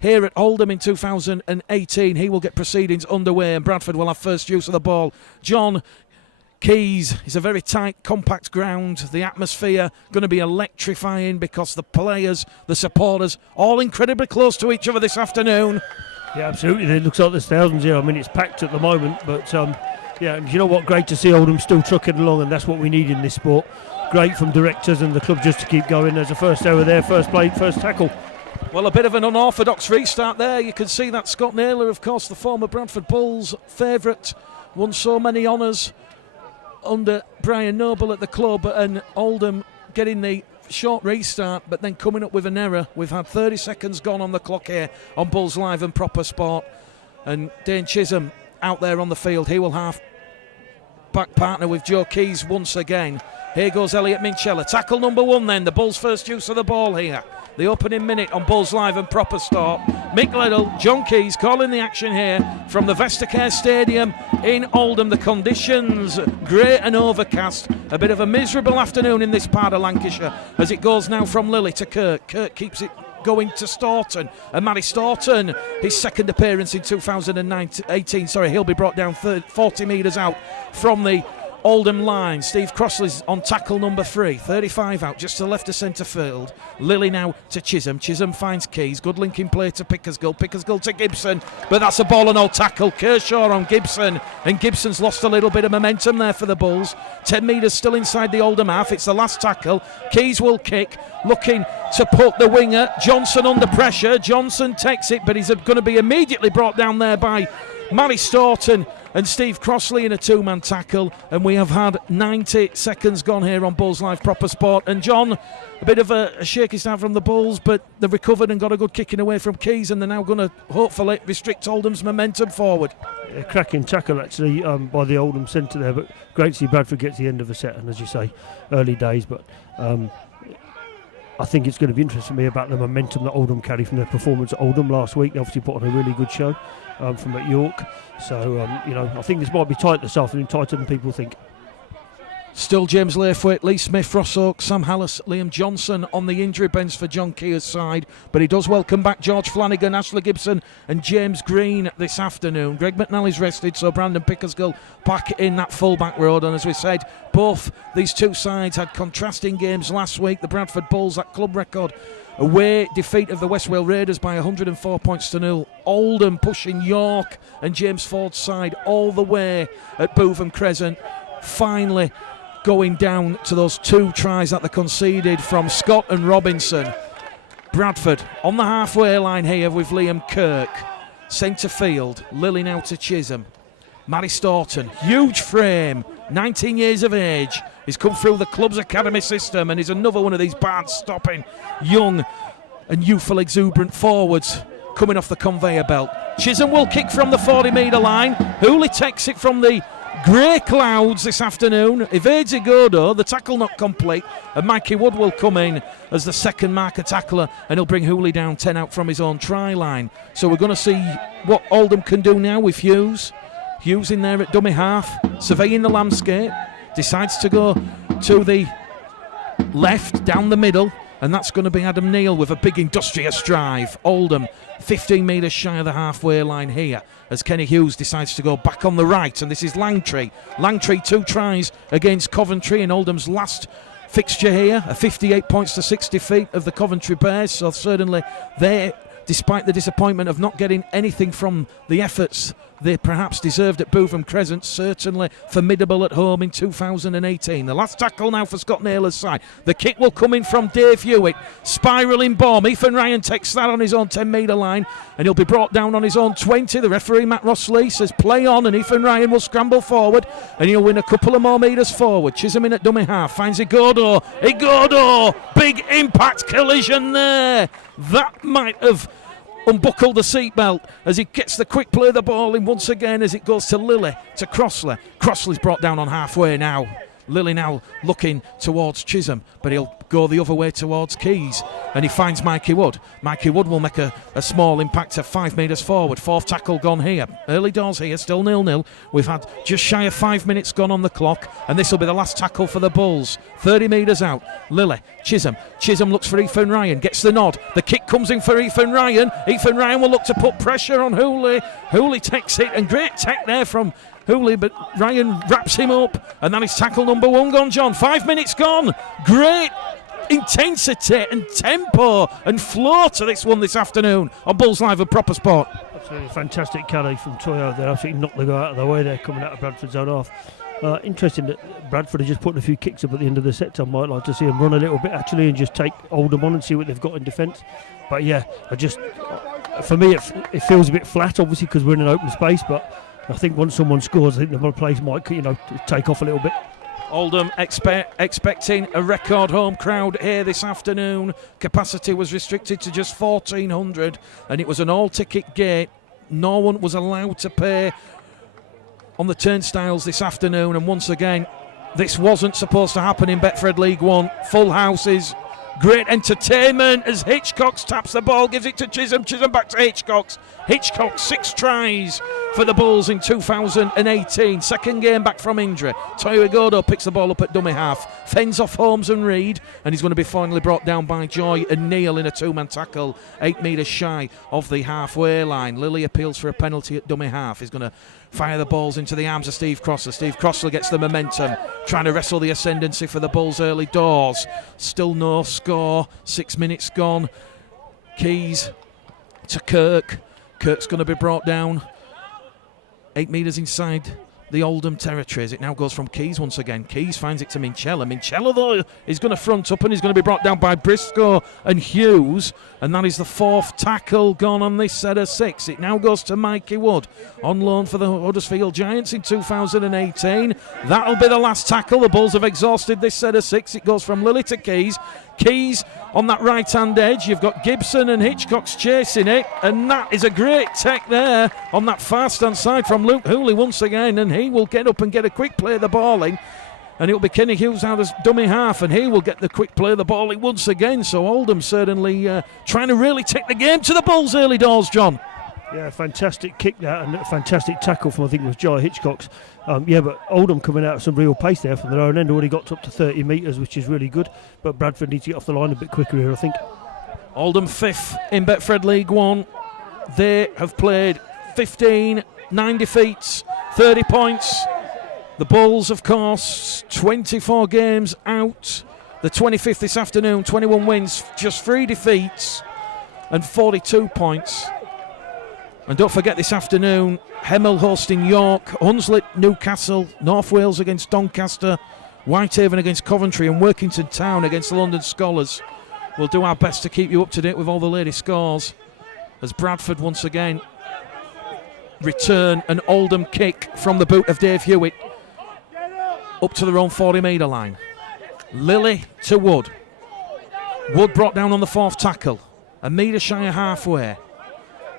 here at Oldham in 2018. He will get proceedings underway and Bradford will have first use of the ball. John Keys is a very tight, compact ground. The atmosphere going to be electrifying because the players, the supporters, all incredibly close to each other this afternoon. Yeah, absolutely. It looks like there's thousands here. I mean, it's packed at the moment, but yeah, you know what? Great to see Oldham still trucking along, and that's what we need in this sport. Great from directors and the club just to keep going. There's a first error there, first play, first tackle. Well, a bit of an unorthodox restart there. You can see that Scott Naylor, of course, the former Bradford Bulls favourite, won so many honours under Brian Noble at the club, and Oldham getting the short restart but then coming up with an error. We've had 30 seconds gone on the clock here on Bulls Live and Proper Sport, and Dane Chisholm out there on the field. He will half back partner with Joe Keys once again. Here goes Elliot Minchella, tackle number 1 then, the Bulls' first use of the ball here. The opening minute on Bulls Live and Proper Sport. Mick Liddell, John Keys calling the action here from the Vestacare Stadium in Oldham. The conditions grey and overcast. A bit of a miserable afternoon in this part of Lancashire as it goes now from Lilly to Kirk. Kirk keeps it going to Staunton, and Matty Staunton, his second appearance in 2018. He'll be brought down 40 metres out from the Oldham line. Steve Crossley's on tackle number 3, 35 out just to the left of centre field. Lilly now to Chisholm. Chisholm finds Keys. Good linking play to Pickersgill. Pickersgill to Gibson, but that's a ball and no tackle. Kershaw on Gibson, and Gibson's lost a little bit of momentum there for the Bulls. 10 metres still inside the Oldham half. It's the last tackle. Keys will kick, looking to poke the winger. Johnson under pressure. Johnson takes it, but he's going to be immediately brought down there by Matty Staunton and Steve Crossley in a two-man tackle, and we have had 90 seconds gone here on Bulls Live Proper Sport. And John, a bit of a shaky start from the Bulls, but they've recovered and got a good kicking away from Keys, and they're now going to hopefully restrict Oldham's momentum forward. A cracking tackle actually by the Oldham centre there, but great to see Bradford get to the end of the set, and as you say, early days, but I think it's going to be interesting to me about the momentum that Oldham carry from their performance at Oldham last week. They obviously put on a really good show from at York. So, I think this might be tight this afternoon, tighter than people think. Still James Laythwaite, Lee Smith, Ross Oak, Sam Hallis, Liam Johnson on the injury bench for John Keir's side, but he does welcome back George Flanagan, Ashley Gibson and James Green this afternoon. Greg McNally's rested, so Brandon Pickersgill back in that full-back road, and as we said, both these two sides had contrasting games last week. The Bradford Bulls, that club record away defeat of the West Wales Raiders by 104 points to 0. Oldham pushing York and James Ford's side all the way at Bootham Crescent, finally going down to those 2 tries that they conceded from Scott and Robinson. Bradford on the halfway line here with Liam Kirk. Centre field, Lilly now to Chisholm. Matty Staunton, huge frame, 19 years of age. He's come through the club's academy system and is another one of these bad-stopping, young and youthful, exuberant forwards coming off the conveyor belt. Chisholm will kick from the 40-metre line. Hooley takes it from the grey clouds this afternoon. Evades Igodo, the tackle not complete, and Mikey Wood will come in as the second marker tackler, and he'll bring Hooley down 10 out from his own try line. So we're going to see what Oldham can do now with Hughes. Hughes in there at dummy half, surveying the landscape, decides to go to the left, down the middle, and that's going to be Adam Neal with a big industrious drive. Oldham 15 metres shy of the halfway line here as Kenny Hughes decides to go back on the right, and this is Langtree. Langtree 2 tries against Coventry in Oldham's last fixture here, a 58 points to 60 feet of the Coventry Bears, so certainly they, despite the disappointment of not getting anything from the efforts they perhaps deserved at Bootham Crescent, certainly formidable at home in 2018. The last tackle now for Scott Naylor's side. The kick will come in from Dave Hewitt. Spiralling bomb. Ethan Ryan takes that on his own 10-metre line, and he'll be brought down on his own 20. The referee, Matt Ross-Lee, says play on, and Ethan Ryan will scramble forward, and he'll win a couple of more metres forward. Chisholm in at dummy half. Finds Igodo. Igodo! Big impact collision there. That might have unbuckled the seatbelt as he gets the quick play of the ball in once again as it goes to Lilly, to Crossley. Crossley's brought down on halfway now. Lilly now looking towards Chisholm, but he'll go the other way towards Keys, and he finds Mikey Wood. Mikey Wood will make a small impact of 5 metres forward. Fourth tackle gone here. Early doors here, still 0-0. We've had just shy of 5 minutes gone on the clock, and this will be the last tackle for the Bulls. 30 metres out. Lilly, Chisholm. Chisholm looks for Ethan Ryan, gets the nod. The kick comes in for Ethan Ryan. Ethan Ryan will look to put pressure on Hooley. Hooley takes it, and great tech there from Hooley, but Ryan wraps him up, and that is tackle number 1 gone, John. 5 minutes gone. Great intensity and tempo and flow to this one this afternoon on Bulls Live and Proper Sport. Absolutely fantastic carry from Toyo there. Absolutely knocked the guy out of the way there, coming out of Bradford's own half. Interesting that Bradford are just putting a few kicks up at the end of the set. I might like to see them run a little bit actually and just take Oldham on and see what they've got in defence. But yeah, for me it feels a bit flat, obviously, because we're in an open space. But I think once someone scores, I think the other place might, take off a little bit. Oldham expecting a record home crowd here this afternoon. Capacity was restricted to just 1,400, and it was an all-ticket gate. No one was allowed to pay on the turnstiles this afternoon, and once again, this wasn't supposed to happen in Betfred League One. Full houses, great entertainment as Hitchcox taps the ball, gives it to Chisholm. Chisholm back to Hitchcox. Hitchcox 6 tries for the Bulls in 2018. Second game back from injury. Toyo Igodo picks the ball up at dummy half, fends off Holmes and Reed, and he's going to be finally brought down by Joy and Neil in a 2-man tackle, 8 metres shy of the halfway line. Lilly appeals for a penalty at dummy half. He's going to fire the balls into the arms of Steve Crossler. Steve Crossler gets the momentum, trying to wrestle the ascendancy for the Bulls early doors. Still no score, 6 minutes gone. Keys to Kirk. Kirk's going to be brought down 8 metres inside the Oldham territories. It now goes from Keys once again. Keys finds it to Minchella. Minchella, though, is going to front up and he's going to be brought down by Briscoe and Hughes. And that is the 4th tackle gone on this set of 6. It now goes to Mikey Wood on loan for the Huddersfield Giants in 2018. That'll be the last tackle. The Bulls have exhausted this set of 6. It goes from Lilly to Keys. Keys on that right-hand edge. You've got Gibson and Hitchcox chasing it, and that is a great tech there on that fast-hand side from Luke Hooley once again, and he will get up and get a quick play of the ball in, and it'll be Kenny Hughes out as dummy half, and he will get the quick play of the ball in once again. So Oldham certainly trying to really take the game to the Bulls early doors, John. Yeah, fantastic kick that, and a fantastic tackle from, I think it was Jai Hitchcox. But Oldham coming out at some real pace there from their own end, already got up to 30 metres, which is really good. But Bradford needs to get off the line a bit quicker here, I think. Oldham 5th in Betfred League One. They have played 15, 9 defeats, 30 points. The Bulls, of course, 24 games out. The 25th this afternoon, 21 wins, just 3 defeats and 42 points. And don't forget this afternoon, Hemel hosting York, Hunslet, Newcastle, North Wales against Doncaster, Whitehaven against Coventry, and Workington Town against the London Scholars. We'll do our best to keep you up to date with all the latest scores as Bradford once again return an Oldham kick from the boot of Dave Hewitt up to their own 40-metre line. Lilly to Wood. Wood brought down on the 4th tackle, a metre shy of halfway.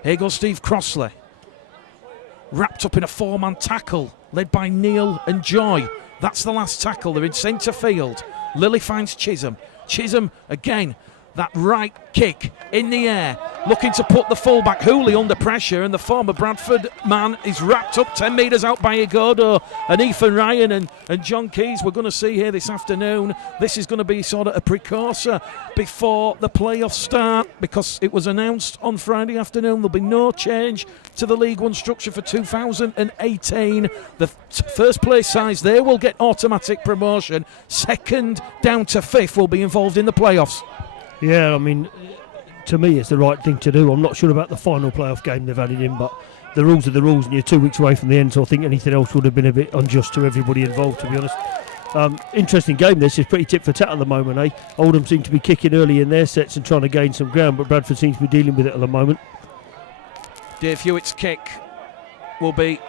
Here goes Steve Crossley, wrapped up in a 4-man tackle led by Neil and Joy. That's the last tackle. They're in centre field. Lilly finds Chisholm. Chisholm again, that right kick in the air, looking to put the fullback Hooley under pressure, and the former Bradford man is wrapped up 10 metres out by Igodo, and Ethan Ryan and John Keys we're going to see here this afternoon. This is going to be sort of a precursor before the playoffs start, because it was announced on Friday afternoon there'll be no change to the League One structure for 2018. The first place sides, they will get automatic promotion. Second down to 5th will be involved in the playoffs. Yeah, I mean, to me it's the right thing to do. I'm not sure about the final playoff game they've added in, but the rules are the rules, and you're 2 weeks away from the end, so I think anything else would have been a bit unjust to everybody involved, to be honest. Interesting game this. Is pretty tit for tat at the moment, eh? Oldham seem to be kicking early in their sets and trying to gain some ground, but Bradford seems to be dealing with it at the moment. Dave Hewitt's kick will be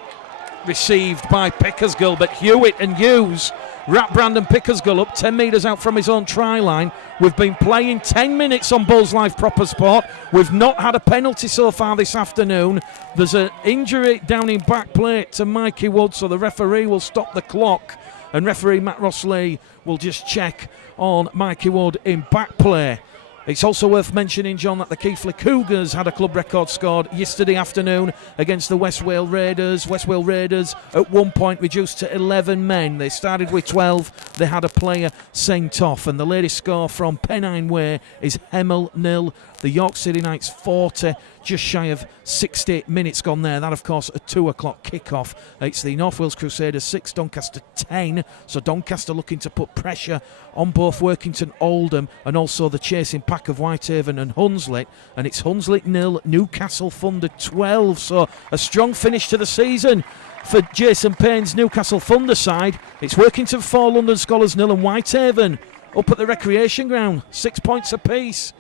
received by Pickersgill, but Hewitt and Hughes wrap Brandon Pickersgill up 10 metres out from his own try line. We've been playing 10 minutes on Bulls Live Proper Sport. We've not had a penalty so far this afternoon. There's an injury down in back plate to Mikey Wood, so the referee will stop the clock. And referee Matt Rossley will just check on Mikey Wood in back play. It's also worth mentioning, John, that the Keighley Cougars had a club record scored yesterday afternoon against the West Wales Raiders. West Wales Raiders at one point reduced to 11 men. They started with 12. They had a player sent off. And the latest score from Pennine Way is Hemel 0. The York City Knights 40, just shy of 60 minutes gone there. That, of course, a 2 o'clock kickoff. It's the North Wales Crusaders 6, Doncaster 10. So Doncaster looking to put pressure on both Workington, Oldham, and also the chasing pack of Whitehaven and Hunslet. And it's Hunslet 0, Newcastle Thunder 12. So a strong finish to the season for Jason Payne's Newcastle Thunder side. It's Workington 4, London Scholars 0, and Whitehaven up at the recreation ground, 6 points apiece.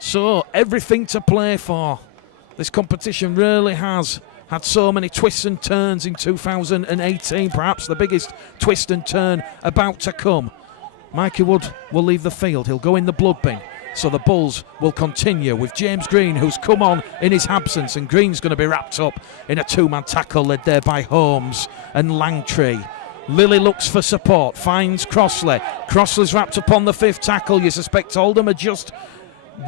So everything to play for. This competition really has had so many twists and turns in 2018, perhaps the biggest twist and turn about to come. Mikey Wood will leave the field. He'll go in the blood bin. So the Bulls will continue with James Green, who's come on in his absence, and Green's going to be wrapped up in a two-man tackle led there by Holmes and Langtree. Lilly looks for support, finds Crossley. Crossley's wrapped up on the fifth tackle. You suspect Oldham are just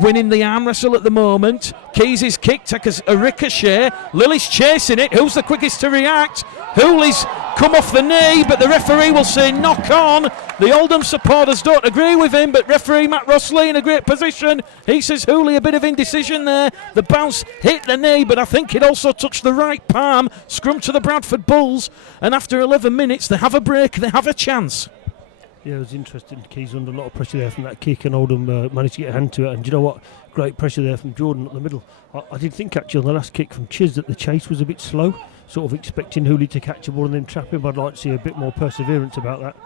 winning the arm wrestle at the moment. Keys' kick takes a ricochet. Lilly's chasing it. Who's the quickest to react? Hooley's come off the knee, but the referee will say knock on. The Oldham supporters don't agree with him, but referee Matt Rossley in a great position. He says Hooley a bit of indecision there. The bounce hit the knee, but I think it also touched the right palm. Scrum to the Bradford Bulls, and after 11 minutes they have a break, they have a chance. Yeah, it was interesting. Keys under a lot of pressure there from that kick, and Oldham managed to get a hand to it. And do you know what? Great pressure there from Jordan up the middle. I did think actually on the last kick from Chiz that the chase was a bit slow, sort of expecting Hooley to catch a ball and then trap him. I'd like to see a bit more perseverance about that.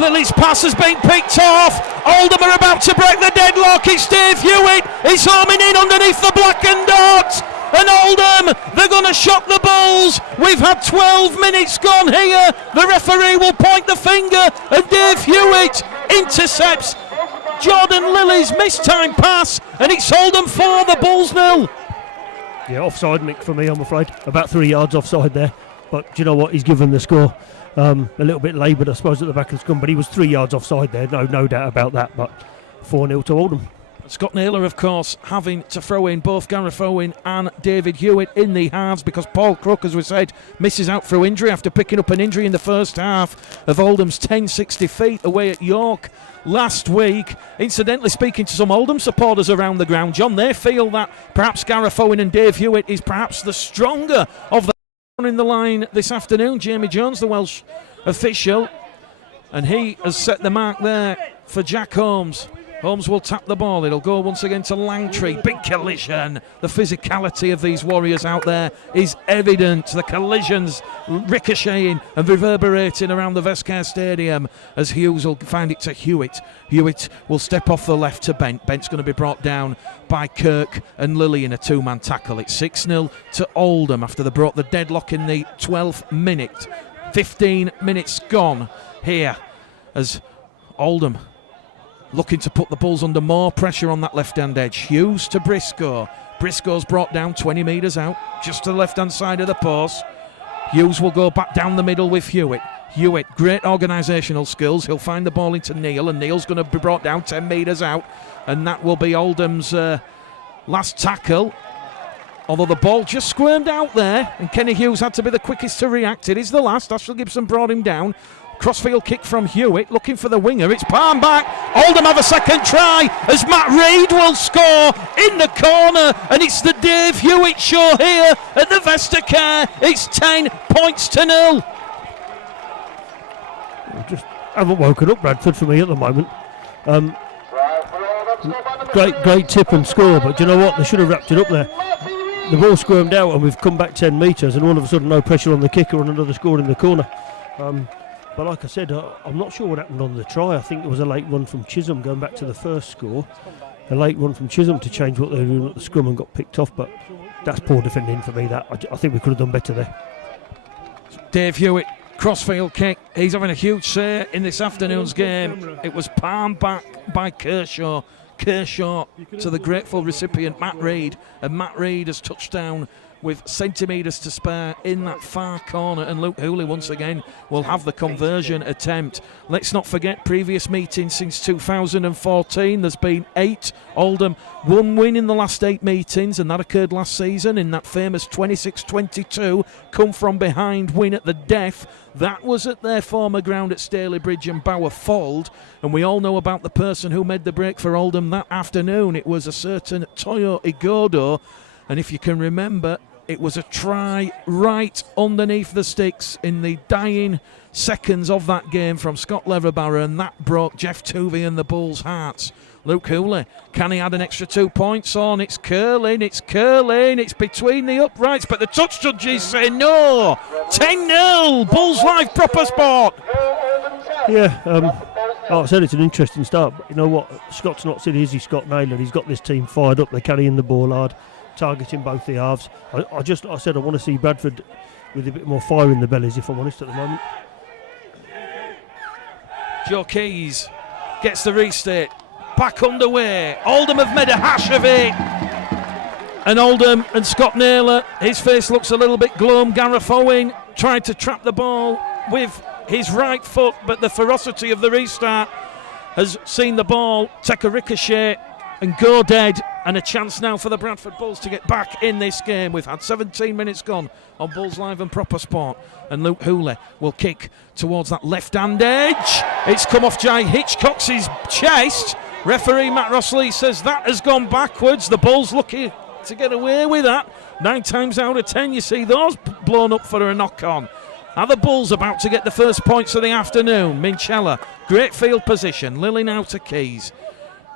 Lily's pass has been picked off. Oldham are about to break the deadlock. It's Dave Hewitt. He's homing in underneath the black and dot. And Oldham, they're going to shock the Bulls. We've had 12 minutes gone here. The referee will point the finger, and Dave Hewitt intercepts Jordan Lilly's mistime pass, and it's Oldham 4, the Bulls 0. Yeah, offside, Mick, for me, I'm afraid. About 3 yards offside there. But do you know what? He's given the score. A little bit laboured, I suppose, at the back of the scrum, but he was 3 yards offside there. No doubt about that. But 4-0 to Oldham. Scott Naylor, of course, having to throw in both Gareth Owen and David Hewitt in the halves because Paul Crook, as we said, misses out through injury after picking up an injury in the first half of Oldham's 1060 feet away at York last week. Incidentally, speaking to some Oldham supporters around the ground, John, they feel that perhaps Gareth Owen and Dave Hewitt is perhaps the stronger of the in the line this afternoon. Jamie Jones, the Welsh official, and he has set the mark there for Jack Holmes. Holmes will tap the ball. It'll go once again to Langtree. Big collision. The physicality of these Warriors out there is evident. The collisions ricocheting and reverberating around the Vescare Stadium as Hughes will find it to Hewitt. Hewitt will step off the left to Bent. Bent's going to be brought down by Kirk and Lilly in a two-man tackle. It's 6-0 to Oldham after they brought the deadlock in the 12th minute. 15 minutes gone here as Oldham looking to put the Bulls under more pressure on that left-hand edge. Hughes to Briscoe. Briscoe's brought down 20 metres out, just to the left-hand side of the post. Hughes will go back down the middle with Hewitt. Hewitt, great organisational skills. He'll find the ball into Neil, and Neil's going to be brought down 10 metres out, and that will be Oldham's last tackle. Although the ball just squirmed out there, and Kenny Hughes had to be the quickest to react. It is the last. Ashley Gibson brought him down. Crossfield kick from Hewitt, looking for the winger. It's palm back. Oldham have a second try as Matt Reid will score in the corner, and it's the Dave Hewitt show here at the Vestacare. It's 10 points to 0. Just haven't woken up Bradford for me at the moment. Great tip and score, but do you know what? They should have wrapped it up there. The ball squirmed out, and we've come back 10 metres, and all of a sudden no pressure on the kicker and another score in the corner. But like I said, I'm not sure what happened on the try. I think it was a late run from Chisholm going back to the first score. A late run from Chisholm to change what they were doing at the scrum and got picked off. But that's poor defending for me. That I think we could have done better there. Dave Hewitt, crossfield kick. He's having a huge say in this afternoon's game. It was palmed back by Kershaw. Kershaw to the grateful recipient Matt Reid, and Matt Reid has touched down with centimetres to spare in that far corner, and Luke Hooley once again will have the conversion attempt. Let's not forget previous meetings since 2014. There's been 8. Oldham 1 win in the last 8 meetings, and that occurred last season in that famous 26-22 come from behind win at the death. That was at their former ground at Staley Bridge and Bower Fold, and we all know about the person who made the break for Oldham that afternoon. It was a certain Toyo Igodo, and if you can remember, it was a try right underneath the sticks in the dying seconds of that game from Scott Leverbarrow, and that broke Jeff Tuvey and the Bulls' hearts. Luke Hooley, can he add an extra 2 points on? It's curling, it's between the uprights, but the touch judges say no. 10-0, Bulls Live Proper Sport. Yeah, like I said, it's an interesting start, but you know what? Scott's not silly, is he, Scott Naylor? He's got this team fired up, they're carrying the ball hard, targeting both the halves. I said I want to see Bradford with a bit more fire in the bellies, if I'm honest, at the moment. Joe Keys gets the restate. Back underway. Oldham have made a hash of it. And Oldham and Scott Naylor, his face looks a little bit glum. Gareth Owen tried to trap the ball with his right foot, but the ferocity of the restart has seen the ball take a ricochet and go dead, and a chance now for the Bradford Bulls to get back in this game. We've had 17 minutes gone on Bulls Live and Proper Sport, and Luke Hooley will kick towards that left-hand edge. It's come off Jai Hitchcock's chest. Referee Matt Rossley says that has gone backwards. The Bulls lucky to get away with that. 9 times out of 10 you see those blown up for a knock-on. Are the Bulls about to get the first points of the afternoon? Minchella, great field position. Lilly now to Keys.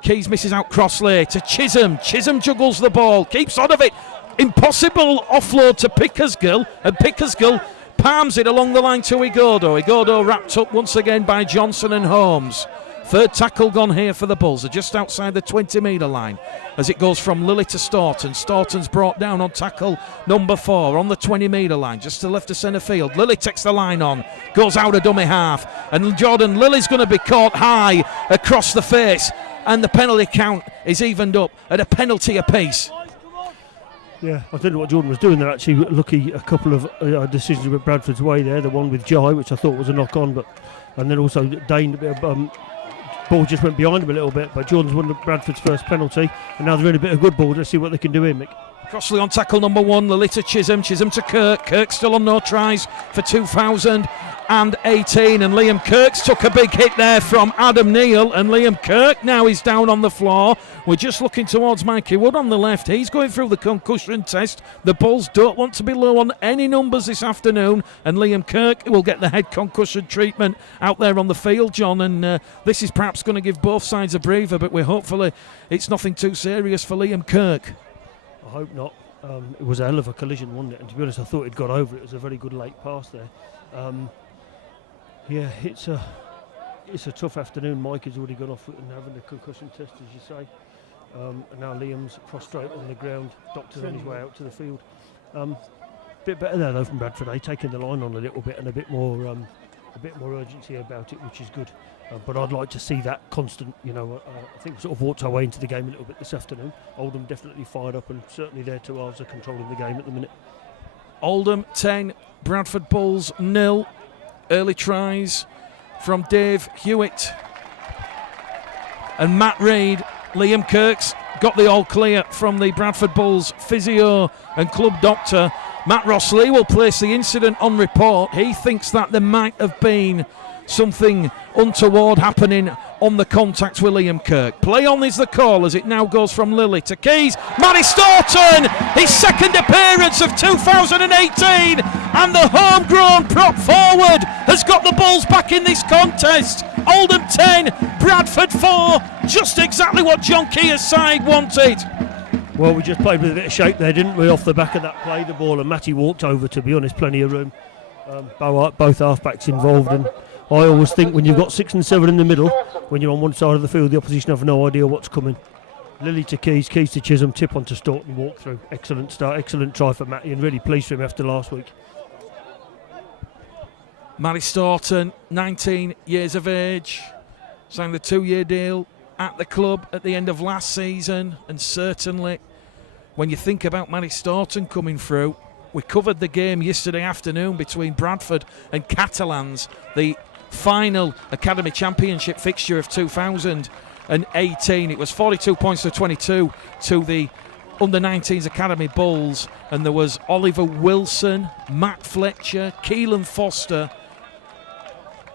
Keys misses out Crossley to Chisholm. Chisholm juggles the ball, keeps on of it. Impossible offload to Pickersgill, and Pickersgill palms it along the line to Igodo. Igodo wrapped up once again by Johnson and Holmes. Third tackle gone here for the Bulls. They're just outside the 20-metre line as it goes from Lilly to Staunton. Staunton's brought down on tackle number 4 on the 20-metre line, just to left of centre field. Lilly takes the line on, goes out a dummy half, and Jordan Lilly's going to be caught high across the face, and the penalty count is evened up at a penalty apiece. Yeah, I don't know what Jordan was doing there, actually. Lucky a couple of decisions with Bradford's way there. The one with Jai, which I thought was a knock-on, and then also Dane, ball just went behind him a little bit, but Jordan's won Bradford's first penalty, and now they're in a bit of good ball. Let's see what they can do here, Mick. Crossley on tackle number 1, Lilly to Chisholm, Chisholm to Kirk. Kirk still on no tries for 2018, and Liam Kirk's took a big hit there from Adam Neal, and Liam Kirk now is down on the floor. We're just looking towards Mikey Wood on the left. He's going through the concussion test. The Bulls don't want to be low on any numbers this afternoon, and Liam Kirk will get the head concussion treatment out there on the field, John, and this is perhaps going to give both sides a breather, but hopefully it's nothing too serious for Liam Kirk. I hope not. It was a hell of a collision, wasn't it? And to be honest, I thought he'd got over it. It was a very good late pass there. Yeah, it's a tough afternoon. Mike has already gone off and having a concussion test, as you say. And now Liam's prostrate on the ground. Doctor's on his way out to the field. Bit better there though from Bradford, taking the line on a little bit and a bit more urgency about it, which is good. But I'd like to see that constant. I think we sort of walked our way into the game a little bit this afternoon. Oldham definitely fired up, and certainly their 2 halves are controlling the game at the minute. Oldham 10, Bradford Bulls 0. Early tries from Dave Hewitt and Matt Reid. Liam Kirk's got the all clear from the Bradford Bulls physio and club doctor. Matt Rossley will place the incident on report. He thinks that there might have been something untoward happening on the contact with Liam Kirk. Play on is the call as it now goes from Lilly to Keys. Matty Staunton, his second appearance of 2018, and the homegrown prop forward has got the Bulls back in this contest. Oldham 10, Bradford 4, just exactly what John Keir's side wanted. Well, we just played with a bit of shape there, didn't we, off the back of that play, the ball, and Matty walked over, to be honest, plenty of room. Both half-backs involved, and I always think when you've got 6 and 7 in the middle, when you're on one side of the field, the opposition have no idea what's coming. Lilly to Keys, Keys to Chisholm, tip onto Staunton, walk through. Excellent start, excellent try for Matty, and really pleased for him after last week. Matty Staunton, 19 years of age, signed the 2-year deal at the club at the end of last season, and certainly when you think about Matty Staunton coming through. We covered the game yesterday afternoon between Bradford and Catalans, the final Academy Championship fixture of 2018. It was 42 points to 22 to the Under-19s Academy Bulls, and there was Oliver Wilson, Matt Fletcher, Keelan Foster.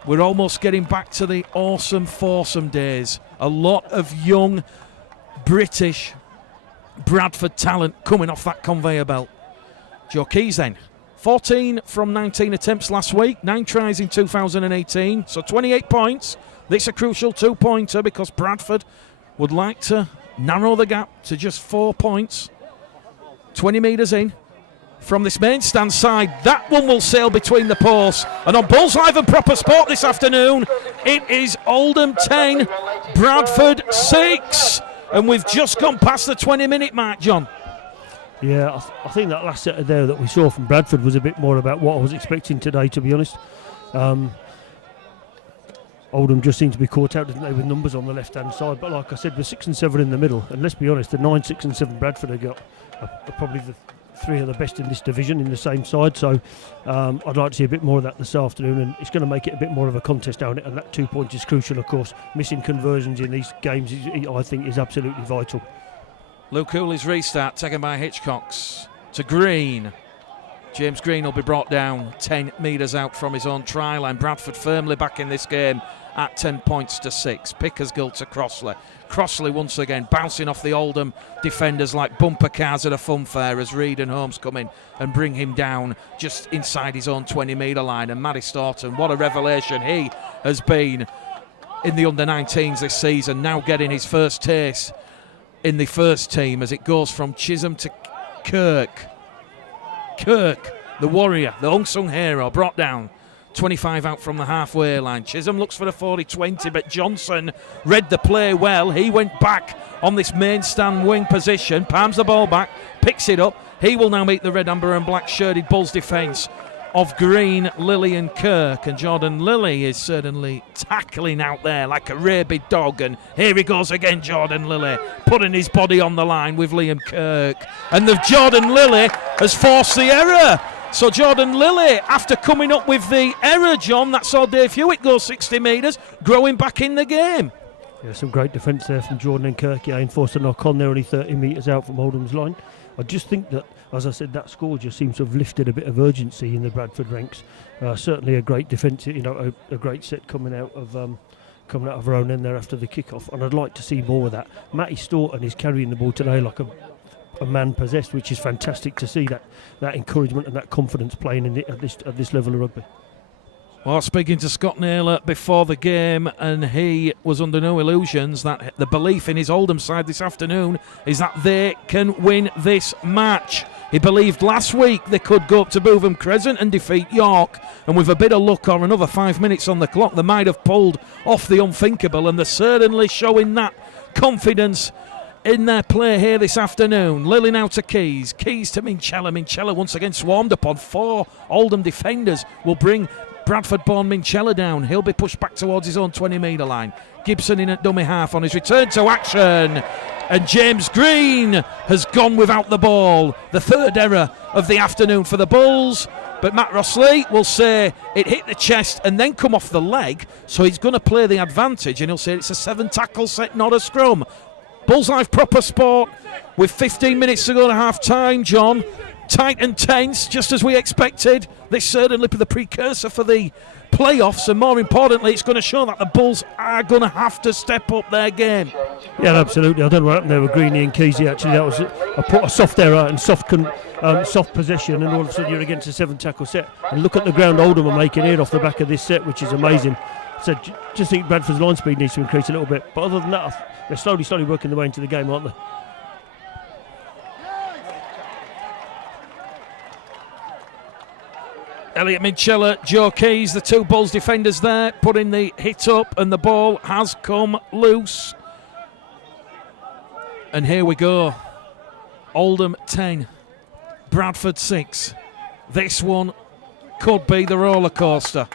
We're almost getting back to the awesome foursome days. A lot of young British Bradford talent coming off that conveyor belt. Joe Keys then, 14 from 19 attempts last week, 9 tries in 2018, so 28 points. This is a crucial 2-pointer because Bradford would like to narrow the gap to just 4 points. 20 metres in from this main stand side. That one will sail between the posts. And on Bulls Live and Proper Sport this afternoon, it is Oldham 10, Bradford 6. And we've just gone past the 20-minute mark, John. Yeah, I think that last set there that we saw from Bradford was a bit more about what I was expecting today, to be honest. Oldham just seemed to be caught out, didn't they, with numbers on the left-hand side. But like I said, with 6 and 7 in the middle, and let's be honest, the 9, 6 and 7 Bradford have got are probably the 3 of the best in this division in the same side. So I'd like to see a bit more of that this afternoon, and it's going to make it a bit more of a contest down it. And that 2 point is crucial, of course. Missing conversions in these games, I think, is absolutely vital. Luke Cooley's restart taken by Hitchcocks to Green. James Green will be brought down 10 metres out from his own try line. Bradford firmly back in this game at 10 points to 6. Pickersgill to Crossley. Crossley once again bouncing off the Oldham defenders like bumper cars at a fun fair as Reid and Holmes come in and bring him down just inside his own 20-metre line. And Matty Staunton, what a revelation he has been in the under-19s this season, now getting his first taste in the first team as it goes from Chisholm to Kirk. Kirk, the warrior, the unsung hero, brought down 25 out from the halfway line. Chisholm looks for a 40-20, but Johnson read the play well. He went back on this main stand wing position, palms the ball back, picks it up. He will now meet the red, amber and black shirted Bulls defence of Green, Lilly and Kirk. And Jordan Lilly is certainly tackling out there like a rabid dog. And here he goes again, Jordan Lilly, putting his body on the line with Liam Kirk. And the Jordan Lilly has forced the error. So Jordan Lilly, after coming up with the error, John, that saw Dave Hewitt go 60 metres, growing back in the game. Yeah, some great defence there from Jordan and Kirk. Yeah, enforced a knock on there, only 30 metres out from Oldham's line. I just think that, as I said, that score just seems to have lifted a bit of urgency in the Bradford ranks. Certainly a great defence, a great set coming out of our own end there after the kick-off, and I'd like to see more of that. Matty Staunton is carrying the ball today like a man possessed, which is fantastic to see that encouragement and that confidence playing at this level of rugby. Well, speaking to Scott Naylor before the game, and he was under no illusions that the belief in his Oldham side this afternoon is that they can win this match. He believed last week they could go up to Bootham Crescent and defeat York, and with a bit of luck or another 5 minutes on the clock, they might have pulled off the unthinkable, and they're certainly showing that confidence in their play here this afternoon. Lilly now to Keys. Keys to Minchella. Minchella once again swarmed upon 4 Oldham defenders. Will bring Bradford-born Minchella down. He'll be pushed back towards his own 20-metre line. Gibson in at dummy half on his return to action. And James Green has gone without the ball. The third error of the afternoon for the Bulls. But Matt Rossley will say it hit the chest and then come off the leg. So he's going to play the advantage and he'll say it's a 7-tackle set, not a scrum. Bulls Live Proper Sport with 15 minutes to go to half-time, John. Tight and tense, just as we expected. This certainly be the precursor for the playoffs, and more importantly, it's going to show that the Bulls are going to have to step up their game. Yeah, absolutely. I don't know what happened there with Greeny and Keysy. Actually, that was a soft error and soft possession, and all of a sudden you're against a 7-tackle set. And look at the ground Oldham are making here off the back of this set, which is amazing. So just think Bradford's line speed needs to increase a little bit. But other than that, they're slowly working their way into the game, aren't they? Elliot Minchella, Joe Keys, the 2 Bulls defenders there, putting the hit up, and the ball has come loose. And here we go. Oldham 10, Bradford 6. This one could be the roller coaster.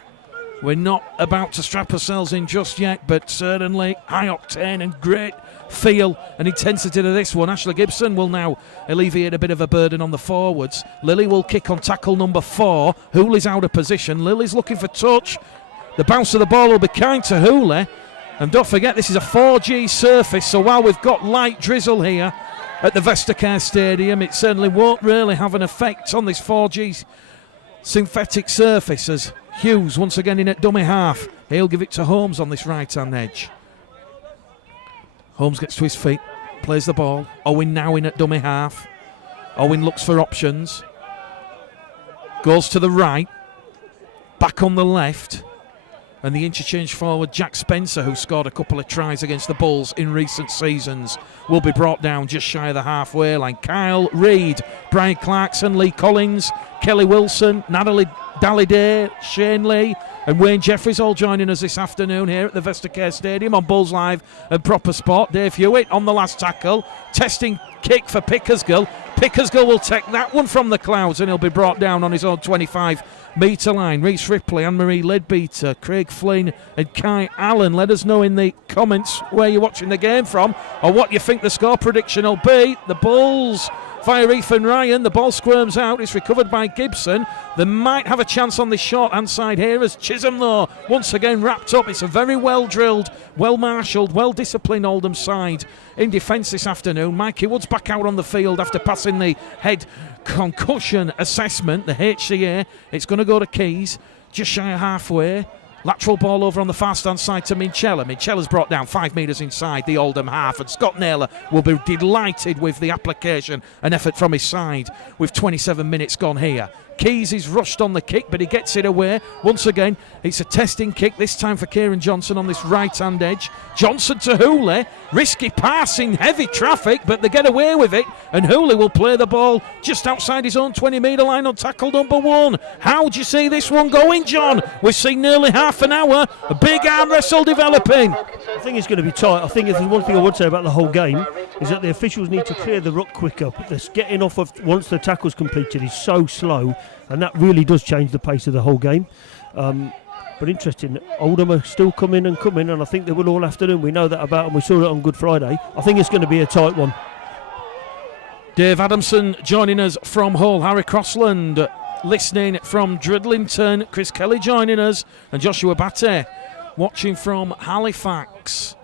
We're not about to strap ourselves in just yet, but certainly high octane and great feel and intensity to this one. Ashley Gibson will now alleviate a bit of a burden on the forwards. Lily will kick on tackle number 4. Hooley's out of position. Lily's looking for touch. The bounce of the ball will be kind to Hooley. And don't forget, this is a 4G surface, so while we've got light drizzle here at the Vestacare Stadium, it certainly won't really have an effect on this 4G synthetic surface, as Hughes once again in at dummy half. He'll give it to Holmes on this right-hand edge. Holmes gets to his feet, plays the ball. Owen now in at dummy half. Owen looks for options. Goes to the right. Back on the left. And the interchange forward, Jack Spencer, who scored a couple of tries against the Bulls in recent seasons, will be brought down just shy of the halfway line. Kyle Reid, Brian Clarkson, Lee Collins, Kelly Wilson, Natalie Dalliday, Shane Lee and Wayne Jeffries all joining us this afternoon here at the Vestacare Stadium on Bulls Live and Proper Sport. Dave Hewitt on the last tackle, testing kick for Pickersgill. Pickersgill will take that one from the clouds and he'll be brought down on his own 25-metre line. Reece Ripley, Anne-Marie Leadbeater, Craig Flynn and Kai Allen. Let us know in the comments where you're watching the game from or what you think the score prediction will be. The Bulls via Ethan Ryan. The ball squirms out. It's recovered by Gibson. They might have a chance on the short-hand side here as Chisholm, though, once again wrapped up. It's a very well-drilled, well-marshalled, well-disciplined Oldham side in defence this afternoon. Mikey Wood's back out on the field after passing the head concussion assessment, the HCA. It's going to go to Keys, just shy of halfway. Lateral ball over on the fast-hand side to Minchella. Minchella's brought down 5 metres inside the Oldham half, and Scott Naylor will be delighted with the application and effort from his side with 27 minutes gone here. Keys is rushed on the kick, but he gets it away. Once again, it's a testing kick, this time for Kieran Johnson on this right-hand edge. Johnson to Hooley. Risky pass in heavy traffic, but they get away with it, and Hooley will play the ball just outside his own 20-metre line on tackle number 1. How do you see this one going, John? We've seen nearly half an hour. A big arm wrestle developing. I think it's going to be tight. I think if there's one thing I would say about the whole game is that the officials need to clear the ruck quicker. This getting off of once the tackle's completed is so slow, and that really does change the pace of the whole game. But interesting, Oldham are still coming, and I think they will all afternoon. We know that about them. We saw it on Good Friday. I think it's going to be a tight one. Dave Adamson joining us from Hull. Harry Crossland listening from Dridlington. Chris Kelly joining us, and Joshua Batte watching from Halifax.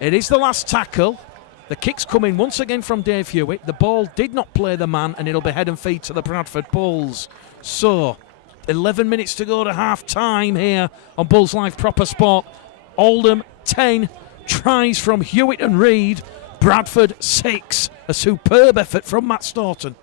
It is the last tackle. The kick's coming once again from Dave Hewitt. The ball did not play the man, and it'll be head and feet to the Bradford Bulls. So 11 minutes to go to half time here on Bulls Live Proper Sport. Oldham 10, tries from Hewitt and Reid. Bradford 6. A superb effort from Matt Staunton.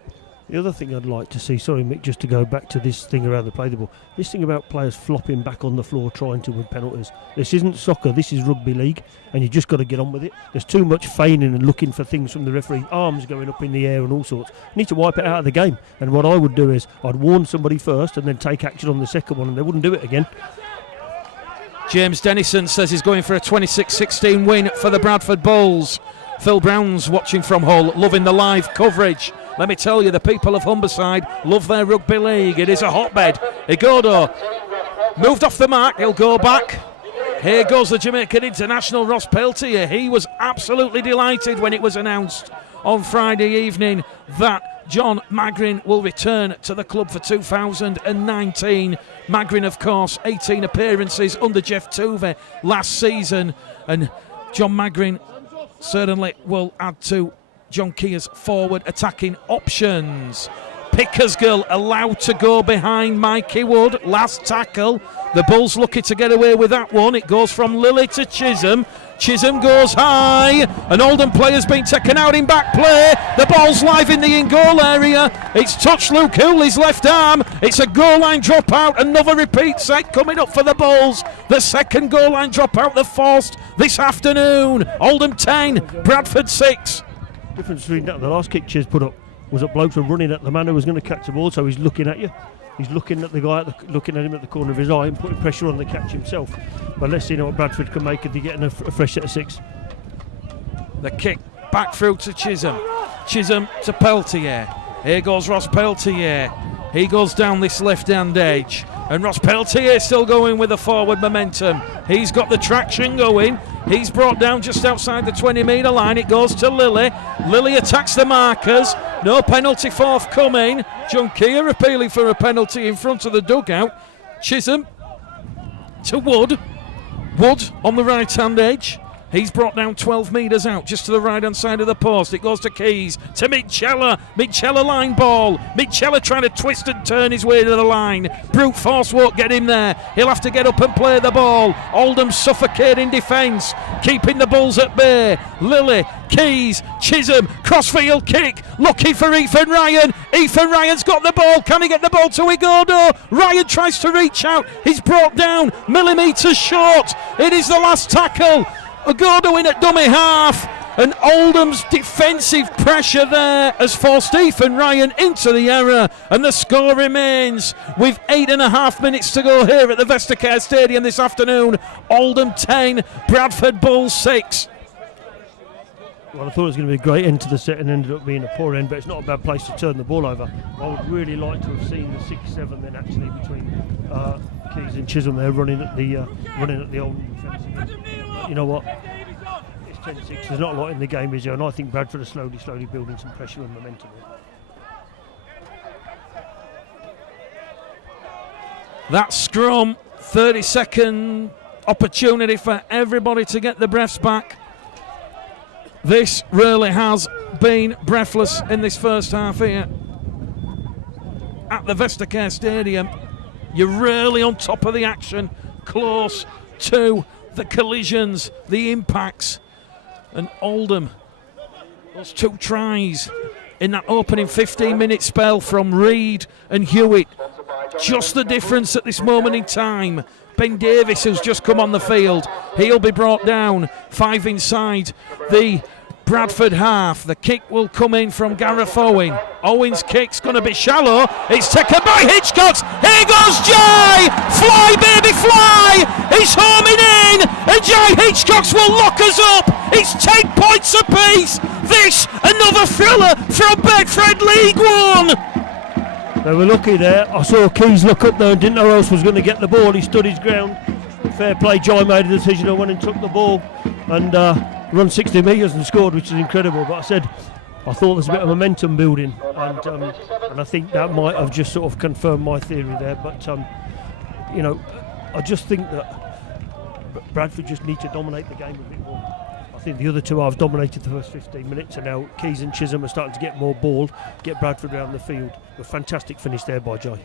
The other thing I'd like to see, sorry Mick, just to go back to this thing around the play the ball, this thing about players flopping back on the floor trying to win penalties. This isn't soccer, this is rugby league, and you just got to get on with it. There's too much feigning and looking for things from the referee, arms going up in the air and all sorts. You need to wipe it out of the game, and what I would do is I'd warn somebody first and then take action on the second one, and they wouldn't do it again. James Dennison says he's going for a 26-16 win for the Bradford Bulls. Phil Brown's watching from Hull, loving the live coverage. Let me tell you, the people of Humberside love their rugby league. It is a hotbed. Igodo moved off the mark. He'll go back. Here goes the Jamaican international Ross Peltier. He was absolutely delighted when it was announced on Friday evening that John Magrin will return to the club for 2019. Magrin, of course, 18 appearances under Jeff Tuvey last season. And John Magrin certainly will add to John Keir's forward attacking options. Pickersgill allowed to go behind Mikey Wood. Last tackle. The Bulls lucky to get away with that one. It goes from Lily to Chisholm. Chisholm goes high. An Oldham player's been taken out in back play. The ball's live in the in-goal area. It's touched Luke Hooley's left arm. It's a goal line dropout. Another repeat set coming up for the Bulls. The second goal line dropout they've forced this afternoon. Oldham 10, Bradford 6. Difference between that and the last kick Chiz put up was that blokes were running at the man who was going to catch the ball, so he's looking at you. He's looking at the guy, looking at him at the corner of his eye and putting pressure on the catch himself. But let's see what Bradford can make if they're getting a fresh set of 6. The kick back through to Chisholm. Chisholm to Peltier. Here goes Ross Peltier. He goes down this left-hand edge. And Ross Peltier still going with the forward momentum. He's got the traction going. He's brought down just outside the 20-metre line. It goes to Lilly. Lilly attacks the markers. No penalty forthcoming. John Keir appealing for a penalty in front of the dugout. Chisholm to Wood. Wood on the right-hand edge. He's brought down 12 metres out, just to the right-hand side of the post. It goes to Keys, to Mitchella. Mitchella line ball. Mitchella trying to twist and turn his way to the line. Brute force won't get him there. He'll have to get up and play the ball. Oldham suffocating defence, keeping the Bulls at bay. Lilly, Keys, Chisholm, crossfield kick, looking for Ethan Ryan. Ethan Ryan's got the ball. Can he get the ball to Igodo? Ryan tries to reach out. He's brought down millimetres short. It is the last tackle. Agodo in at dummy half, and Oldham's defensive pressure there has forced Ethan Ryan into the error, and the score remains with 8.5 minutes to go here at the Vestacare Stadium this afternoon. Oldham 10, Bradford Bulls 6. Well, I thought it was going to be a great end to the set and ended up being a poor end, but it's not a bad place to turn the ball over. I would really like to have seen the 6-7 then actually between Keys and Chisholm there running at the Oldham defence. You know what? It's 10-6. There's not a lot in the game, is there? And I think Bradford are slowly building some pressure and momentum. That scrum, 30-second opportunity for everybody to get the breaths back. This really has been breathless in this first half here at the Vestacare Stadium. You're really on top of the action, close to the collisions, the impacts. And Oldham, those 2 tries in that opening 15-minute spell from Reid and Hewitt. Just the difference at this moment in time. Ben Davis, who's just come on the field, he'll be brought down. 5 inside the Bradford half. The kick will come in from Gareth Owen. Owen's kick's going to be shallow. It's taken by Hitchcox. Here goes Jai! Fly, baby, fly! He's homing in, and Jai Hitchcox will lock us up. It's 10 points apiece. This, another thriller from Bedford League One. They were lucky there. I saw Keys look up there and didn't know who else was going to get the ball. He stood his ground. Fair play. Jai made a decision and went and took the ball and run 60 metres and scored, which is incredible. But I thought there's a bit of momentum building, and I think that might have just sort of confirmed my theory there. But I just think that Bradford just need to dominate the game a bit more. I think the other two halves dominated the first 15 minutes, and now Keys and Chisholm are starting to get more ball, get Bradford around the field. A fantastic finish there by Jai.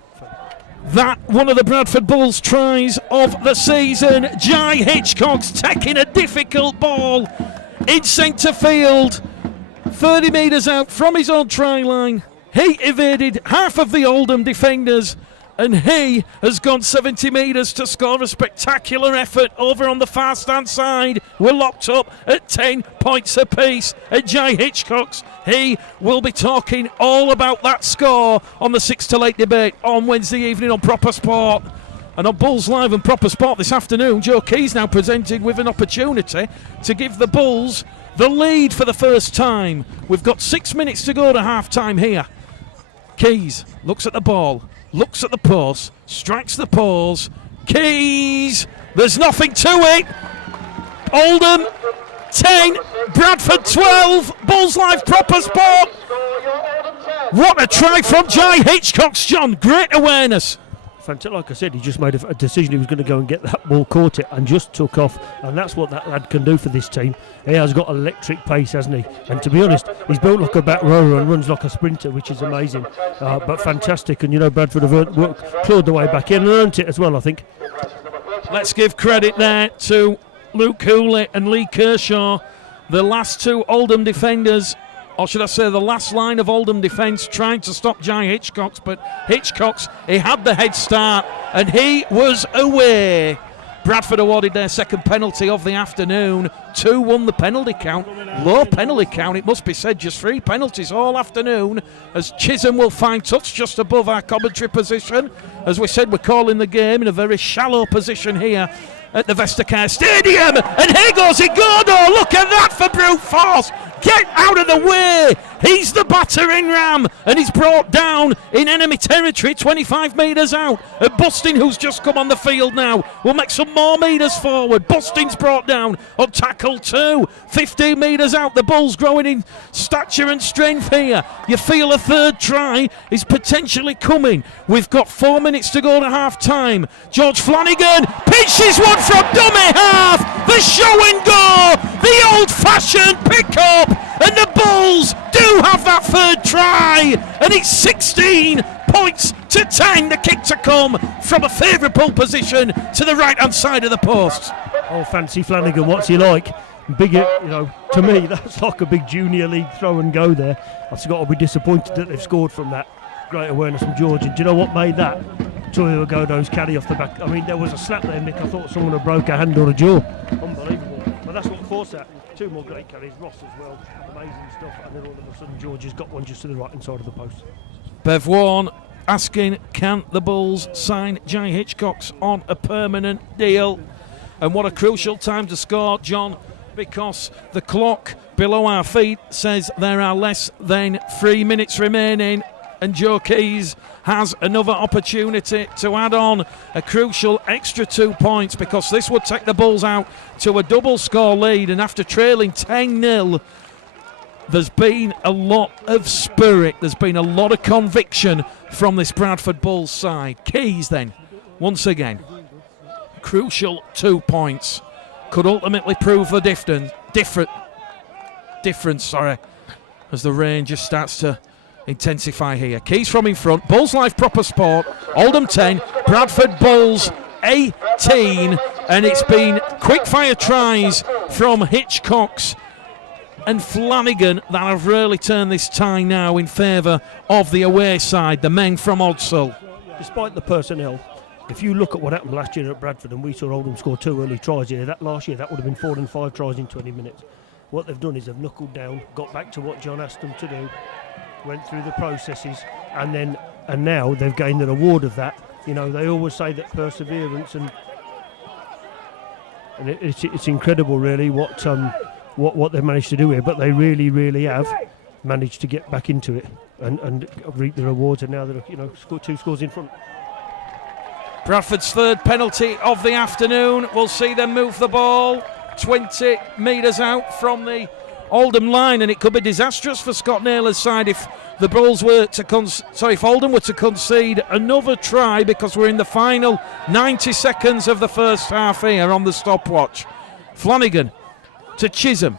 That one of the Bradford Bulls' tries of the season. Jai Hitchcock's taking a difficult ball in centre field, 30 metres out from his own try line. He evaded half of the Oldham defenders, and he has gone 70 metres to score a spectacular effort over on the far stand side. We're locked up at 10 points apiece. And Jai Hitchcock's, he will be talking all about that score on the 6 to 8 debate on Wednesday evening on Proper Sport. And on Bulls Live and Proper Sport this afternoon, Joe Keys now presented with an opportunity to give the Bulls the lead for the first time. We've got 6 minutes to go to half-time here. Keys looks at the ball, looks at the post, strikes the pause. Keys, there's nothing to it. Oldham 10, Bradford 12, Bulls Live Proper Sport. What a try from Jai Hitchcox, John. Great awareness. Fantastic. Like I said, he just made a decision. He was going to go and get that ball, caught it, and just took off. And that's what that lad can do for this team. He has got electric pace, hasn't he? And to be honest, he's built like a back rower and runs like a sprinter, which is amazing. But fantastic. And Bradford have clawed the way back in and earned it as well, I think. Let's give credit there to Luke Cooley and Lee Kershaw, the last two Oldham defenders, or should I say the last line of Oldham defence, trying to stop Jai Hitchcox. But Hitchcox, he had the head start and he was away. Bradford awarded their second penalty of the afternoon. 2 won the penalty count. Low penalty count, it must be said, just 3 penalties all afternoon, as Chisholm will find touch just above our commentary position. As we said, we're calling the game in a very shallow position here at the Vestacare Stadium. And here goes Igodo. Look at that for brute force. Get out of the way! He's the battering ram, and he's brought down in enemy territory, 25 metres out. Bustin, who's just come on the field now, will make some more metres forward. Bustin's brought down on tackle 2, 15 metres out. The Bulls growing in stature and strength here. You feel a third try is potentially coming. We've got 4 minutes to go to half time. George Flanagan pitches one from dummy half. The show and go, the old-fashioned pick-up, and the Bulls do have that third try, and it's 16 points to 10. The kick to come from a favourable position to the right-hand side of the post. Oh, fancy Flanagan, what's he like? Big, to me, that's like a big junior league throw and go there. I've got to be disappointed that they've scored from that. Great awareness from George. And do you know what made that? Toyo Agodo's carry off the back. I mean, there was a slap there, Nick. I thought someone had broke a hand or a jaw. Unbelievable. But that's what forced that. 2 more great carries. Ross as well. Amazing stuff. And then all of a sudden, George has got one just to the right-hand side of the post. Bev Warren asking, can the Bulls sign Jai Hitchcox on a permanent deal? And what a crucial time to score, John, because the clock below our feet says there are less than 3 minutes remaining, and Joe Keys has another opportunity to add on a crucial extra 2 points, because this would take the Bulls out to a double score lead. And after trailing 10-0, there's been a lot of spirit, there's been a lot of conviction from this Bradford Bulls side. Keys then, once again, crucial 2 points could ultimately prove the difference, as the rain just starts to intensify here. Keys from in front. Bulls Live Proper Sport. Oldham 10, Bradford Bulls 18, and it's been quick fire tries from Hitchcox and Flanagan that have really turned this tie now in favour of the away side, the men from Odsall. Despite the personnel, if you look at what happened last year at Bradford, and we saw Oldham score 2 early tries here, that last year that would have been 4 and 5 tries in 20 minutes. What they've done is they've knuckled down, got back to what John asked them to do, went through the processes, and now they've gained an award of that. You know, they always say that perseverance, and it's incredible really what they've managed to do here. But they really have managed to get back into it and reap the rewards. And now they're scored 2 scores in front. Bradford's third penalty of the afternoon. We'll see them move the ball 20 metres out from the Oldham line, and it could be disastrous for Scott Naylor's side if the Bulls were to if Oldham were to concede another try, because we're in the final 90 seconds of the first half here on the stopwatch. Flanagan to Chisholm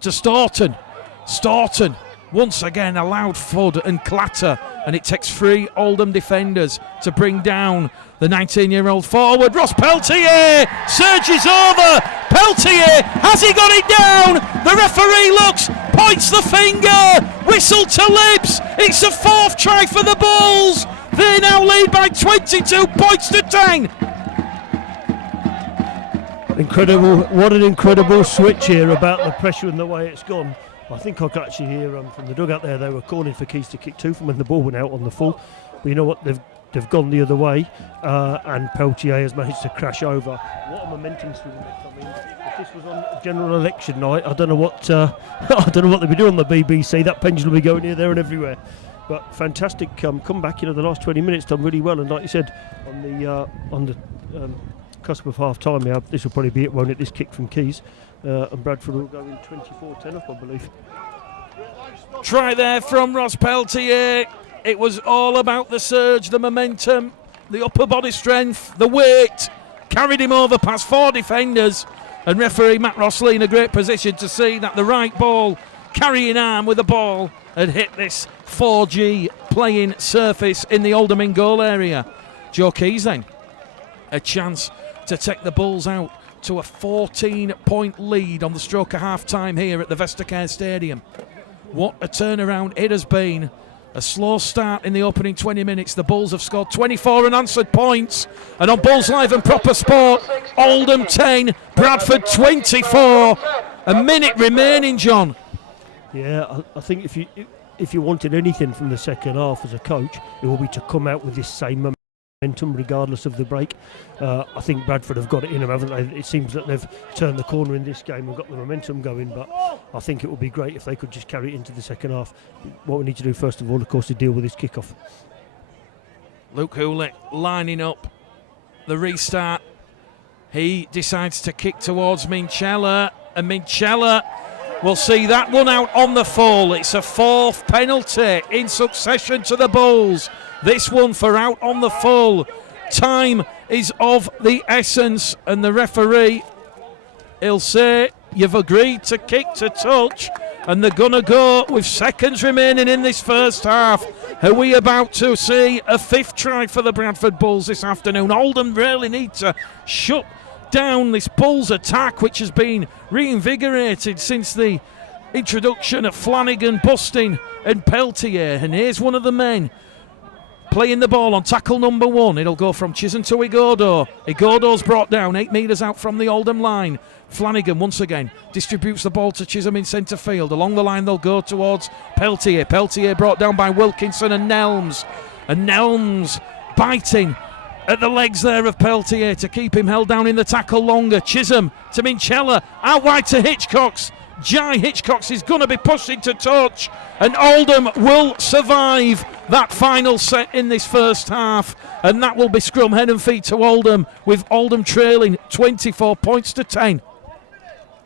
to Staunton. Staunton once again a loud thud and clatter, and it takes 3 Oldham defenders to bring down the 19-year-old forward. Ross Peltier surges over. Peltier, has he got it down? The referee looks, points the finger, whistle to lips. It's a 4th try for the Bulls. They now lead by 22 points to 10. Incredible, what an incredible switch here about the pressure and the way it's gone. I think I could actually hear from the dugout there, they were calling for Keys to kick 2 from when the ball went out on the full. But you know what, they've gone the other way, and Peltier has managed to crash over. What a momentum swing! I mean, if this was on general election night, I don't know what they'd be doing on the BBC. That pendulum will be going here, there, and everywhere. But fantastic comeback. The last 20 minutes done really well, and like you said, on the cusp of half time, this will probably be it, won't it? This kick from Keys, and Bradford will go in 24-10 up, I believe. Try there from Ross Peltier. It was all about the surge, the momentum, the upper body strength, the weight. Carried him over past 4 defenders, and referee Matt Rossley in a great position to see that the right ball, carrying arm with the ball, had hit this 4G playing surface in the Oldham in goal area. Joe Keys then, a chance to take the Bulls out to a 14-point lead on the stroke of half-time here at the Vestacare Stadium. What a turnaround it has been. A slow start in the opening 20 minutes. The Bulls have scored 24 unanswered points. And on Bulls Live and Proper Sport, Oldham 10, Bradford 24. A minute remaining, John. Yeah, I think if you wanted anything from the second half as a coach, it will be to come out with this same momentum momentum regardless of the break. I think Bradford have got it in them, haven't they? It seems that they've turned the corner in this game and got the momentum going, but I think it would be great if they could just carry it into the second half. What we need to do first of all, of course, is deal with this kick-off. Luke Houlitt lining up the restart. He decides to kick towards Minchella, and Minchella will see that one out on the full. It's a 4th penalty in succession to the Bulls. This one for out on the full. Time is of the essence, and the referee, he'll say, you've agreed to kick to touch, and they're going to go with seconds remaining in this first half. Are we about to see a 5th try for the Bradford Bulls this afternoon? Oldham really need to shut down this Bulls attack, which has been reinvigorated since the introduction of Flanagan, Busting and Peltier. And here's one of the men playing the ball on tackle number 1. It'll go from Chisholm to Igodo. Igodo's brought down 8 metres out from the Oldham line. Flanagan once again distributes the ball to Chisholm in centre field. Along the line they'll go towards Peltier. Peltier brought down by Wilkinson and Nelms. And Nelms biting at the legs there of Peltier to keep him held down in the tackle longer. Chisholm to Minchella, out wide to Hitchcocks. Jai Hitchcocks is going to be pushed into touch, and Oldham will survive that final set in this first half, and that will be scrum head and feet to Oldham, with Oldham trailing 24 points to 10.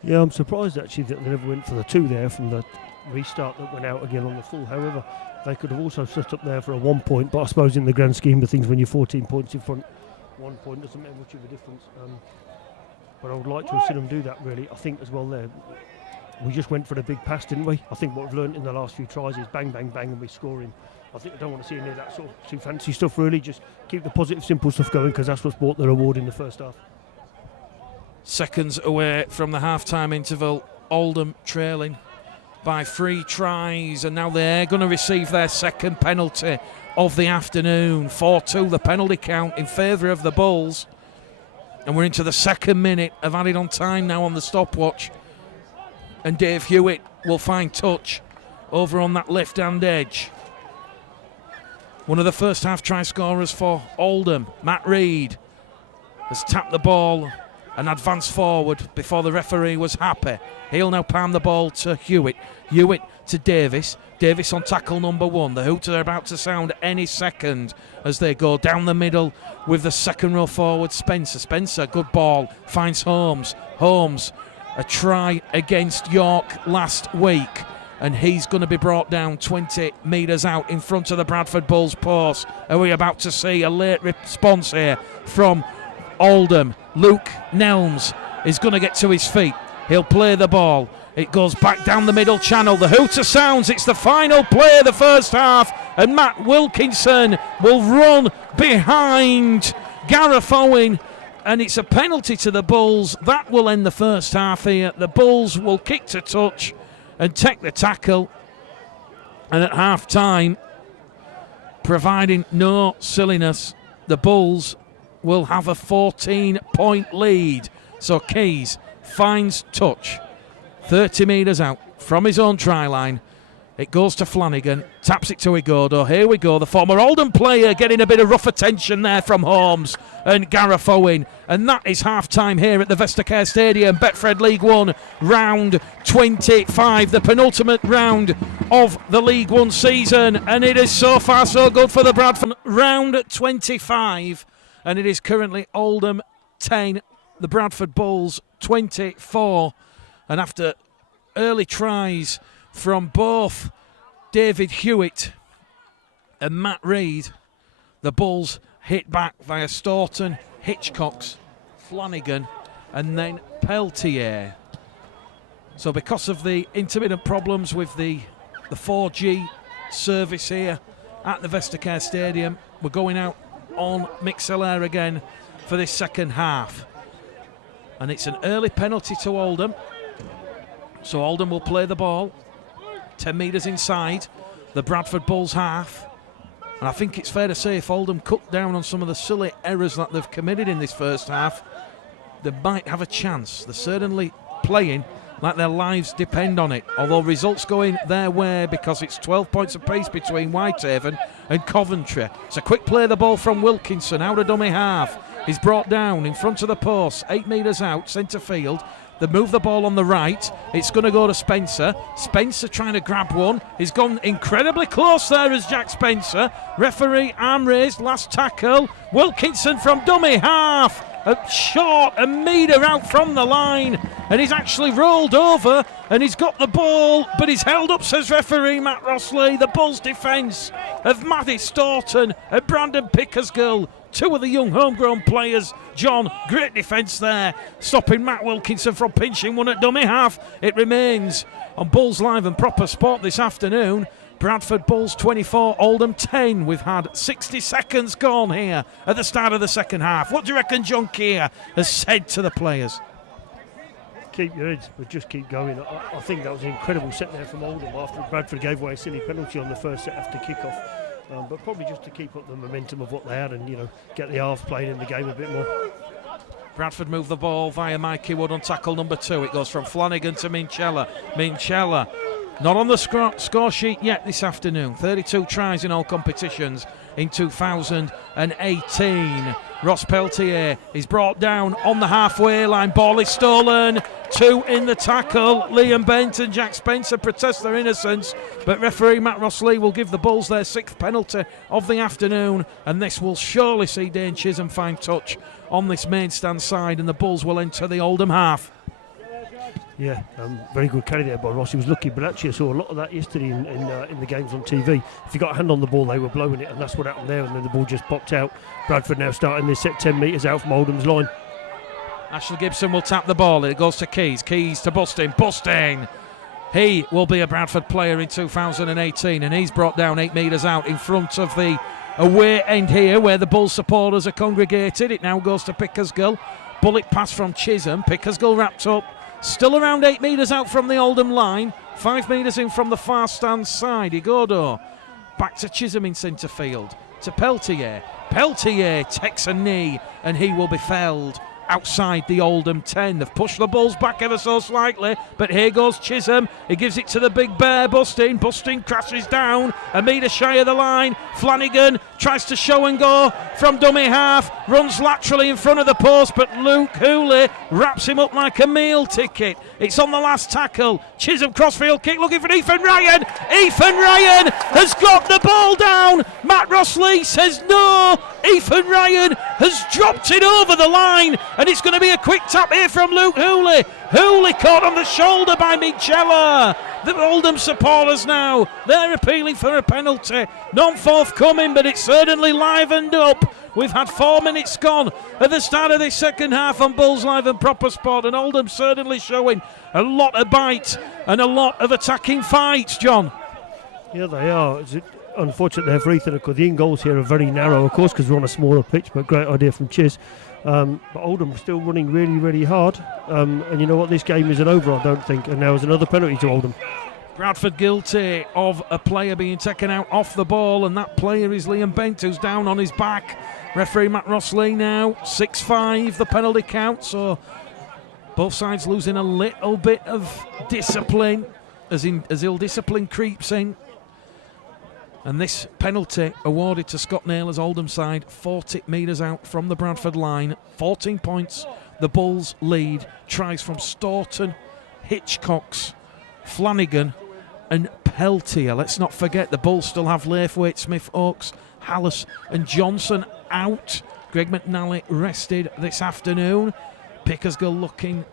Yeah, I'm surprised actually that they never went for the 2 there from the restart that went out again on the full. However, they could have also set up there for a 1 point, but I suppose in the grand scheme of things, when you're 14 points in front, 1 point doesn't make much of a difference. But I would like to have seen them do that, really. I think as well there, we just went for the big pass, didn't we? I think what we've learned in the last few tries is bang, bang, bang, and we're scoring. I think I don't want to see any of that sort of too fancy stuff, really. Just keep the positive, simple stuff going, because that's what's brought the reward in the first half. Seconds away from the half-time interval, Oldham trailing by 3 tries, and now they're going to receive their second penalty of the afternoon. 4-2 the penalty count in favour of the Bulls, and we're into the 2nd minute of added on time now on the stopwatch, and Dave Hewitt will find touch over on that left-hand edge. One of the first half try scorers for Oldham, Matt Reid, has tapped the ball and advanced forward before the referee was happy. He'll now palm the ball to Hewitt. Hewitt to Davis. Davis on tackle number 1. The hoots are about to sound any second as they go down the middle with the second row forward, Spencer. Spencer, good ball, finds Holmes. Holmes, a try against York last week, and he's going to be brought down 20 metres out in front of the Bradford Bulls post. Are we about to see a late response here from Oldham? Luke Nelms is going to get to his feet. He'll play the ball. It goes back down the middle channel. The hooter sounds. It's the final play of the first half, and Matt Wilkinson will run behind Gareth Owen, and it's a penalty to the Bulls. That will end the first half here. The Bulls will kick to touch and take the tackle, and at half time, providing no silliness, the Bulls will have a 14-point lead. So Keys finds touch 30 metres out from his own try line. It goes to Flanagan, taps it to Igodo. Here we go, the former Oldham player getting a bit of rough attention there from Holmes and Gareth Owen. And that is half-time here at the Vestacare Stadium, Betfred League One, round 25, the penultimate round of the League One season. And it is so far so good for the Bradford. Round 25, and it is currently Oldham 10, the Bradford Bulls 24. And after early tries from both David Hewitt and Matt Reid, the Bulls hit back via Staunton, Hitchcocks, Flanagan and then Peltier. So because of the intermittent problems with the 4G service here at the Vestacare Stadium, we're going out on Mixlr again for this second half. And it's an early penalty to Oldham. So Oldham will play the ball 10 metres inside the Bradford Bulls half. And I think it's fair to say if Oldham cut down on some of the silly errors that they've committed in this first half, they might have a chance. They're certainly playing like their lives depend on it. Although results going their way because it's 12 points apiece between Whitehaven and Coventry. It's a quick play, the ball from Wilkinson, out of dummy half. He's brought down in front of the post, 8 metres out, centre field. They move the ball on the right. It's going to go to Spencer. Spencer trying to grab one. He's gone incredibly close there as Jack Spencer. Referee arm raised, last tackle. Wilkinson from dummy half. Short, a metre out from the line. And he's actually rolled over and he's got the ball, but he's held up, says referee Matt Rossley. The Bulls defence of Matty Staunton and Brandon Pickersgill. Two of the young homegrown players. John, great defence there, stopping Matt Wilkinson from pinching one at dummy half. It remains on Bulls Live and Proper Sport this afternoon. Bradford Bulls 24, Oldham 10. We've had 60 seconds gone here at the start of the second half. What do you reckon John Keir has said to the players? Keep your heads, but just keep going. I think that was an incredible set there from Oldham after Bradford gave away a silly penalty on the first set after kick-off. But probably just to keep up the momentum of what they had and, get the halves playing in the game a bit more. Bradford move the ball via Mikey Wood on tackle number 2. It goes from Flanagan to Minchella. Minchella not on the score sheet yet this afternoon. 32 tries in all competitions in 2018. Ross Peltier is brought down on the halfway line. Ball is stolen. 2 in the tackle. Liam Bent and Jack Spencer protest their innocence, but referee Matt Rossley will give the Bulls their 6th penalty of the afternoon, and this will surely see Dane Chisholm find touch on this main stand side, and the Bulls will enter the Oldham half. Yeah, very good carry there by Ross. He was lucky, but actually I saw a lot of that yesterday in the games on TV. If you got a hand on the ball, they were blowing it, and that's what happened there, and then the ball just popped out. Bradford now starting this set 10 metres out from Oldham's line. Ashley Gibson will tap the ball. It goes to Keys. Keys to Busting. Busting! He will be a Bradford player in 2018, and he's brought down 8 metres out in front of the away end here where the Bulls supporters are congregated. It now goes to Pickersgill. Bullet pass from Chisholm. Pickersgill wrapped up. Still around 8 metres out from the Oldham line. 5 metres in from the far stand side. Igodo back to Chisholm in centre field. To Peltier. Peltier takes a knee and he will be felled outside the Oldham 10. They've pushed the Bulls back ever so slightly, but here goes Chisholm. He gives it to the big bear, Busting. Busting crashes down a metre shy of the line. Flanagan tries to show and go from dummy half, runs laterally in front of the post, but Luke Hooley wraps him up like a meal ticket. It's on the last tackle. Chisholm crossfield kick looking for Ethan Ryan. Ethan Ryan has got the ball down. Matt Rossley says no. Ethan Ryan has dropped it over the line, and it's going to be a quick tap here from Luke Hooley. Hooley caught on the shoulder by Minchella. The Oldham supporters now, they're appealing for a penalty. Not forthcoming, but it's certainly livened up. We've had 4 minutes gone at the start of this second half on Bulls Live and Proper Sport, and Oldham certainly showing a lot of bite and a lot of attacking fights, John. Yeah, they are. Unfortunately for Ethan, because the in-goals here are very narrow, of course, because we're on a smaller pitch, but great idea from Chiz. But Oldham still running really, really hard. And you know what? This game isn't over, I don't think. And now there's another penalty to Oldham. Bradford guilty of a player being taken out off the ball, and that player is Liam Bent, who's down on his back. Referee Matt Rossley now, 6-5 the penalty count, so both sides losing a little bit of discipline as ill discipline creeps in. And this penalty awarded to Scott Naylor's Oldham side, 40 metres out from the Bradford line. 14 points, the Bulls lead. Tries from Staunton, Hitchcocks, Flanagan and Peltier. Let's not forget the Bulls still have Laithwaite, Smith, Oakes, Hallis and Johnson out. Greg McNally rested this afternoon. Pickersgill looking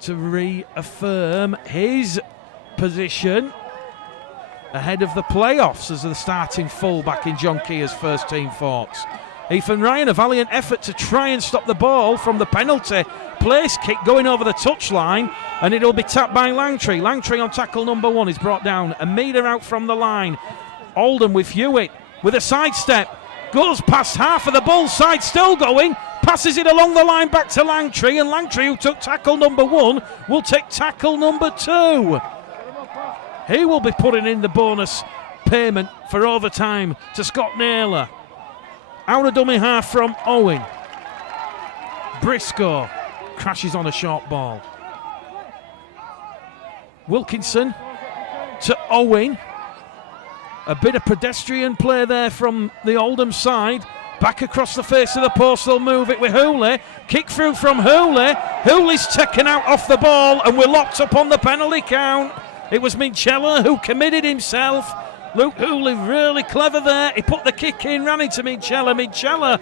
to reaffirm his position ahead of the playoffs as the starting full-back in John Keir's first team thoughts. Ethan Ryan, a valiant effort to try and stop the ball from the penalty place kick going over the touchline, and it'll be tapped by Langtree. Langtree on tackle number 1 is brought down a metre out from the line. Oldham with Hewitt with a sidestep, goes past half of the Bulls side, still going, passes it along the line back to Langtree, and Langtree, who took tackle number 1, will take tackle number 2. He will be putting in the bonus payment for overtime to Scott Naylor. Out of dummy half from Owen. Briscoe crashes on a short ball. Wilkinson to Owen. A bit of pedestrian play there from the Oldham side. Back across the face of the post, they'll move it with Hooley. Kick through from Hooley. Hooley's taken out off the ball, and we're locked up on the penalty count. It was Minchella who committed himself. Luke Hooley really clever there. He put the kick in, ran into Minchella. Minchella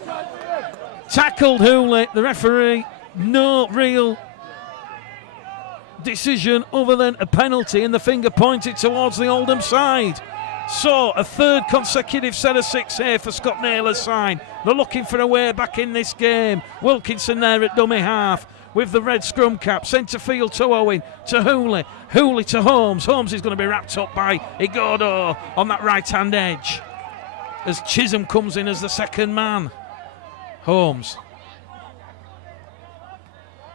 tackled Hooley. The referee, no real decision other than a penalty, and the finger pointed towards the Oldham side. So a third consecutive set of 6 here for Scott Naylor's side. They're looking for a way back in this game. Wilkinson there at dummy half with the red scrum cap. Centre field to Owen, to Hooley. Hooley to Holmes. Holmes is going to be wrapped up by Igodo on that right-hand edge as Chisholm comes in as the second man. Holmes.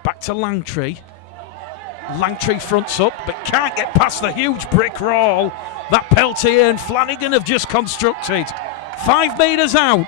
Back to Langtree. Langtree fronts up but can't get past the huge brick wall that Peltier and Flanagan have just constructed. 5 metres out.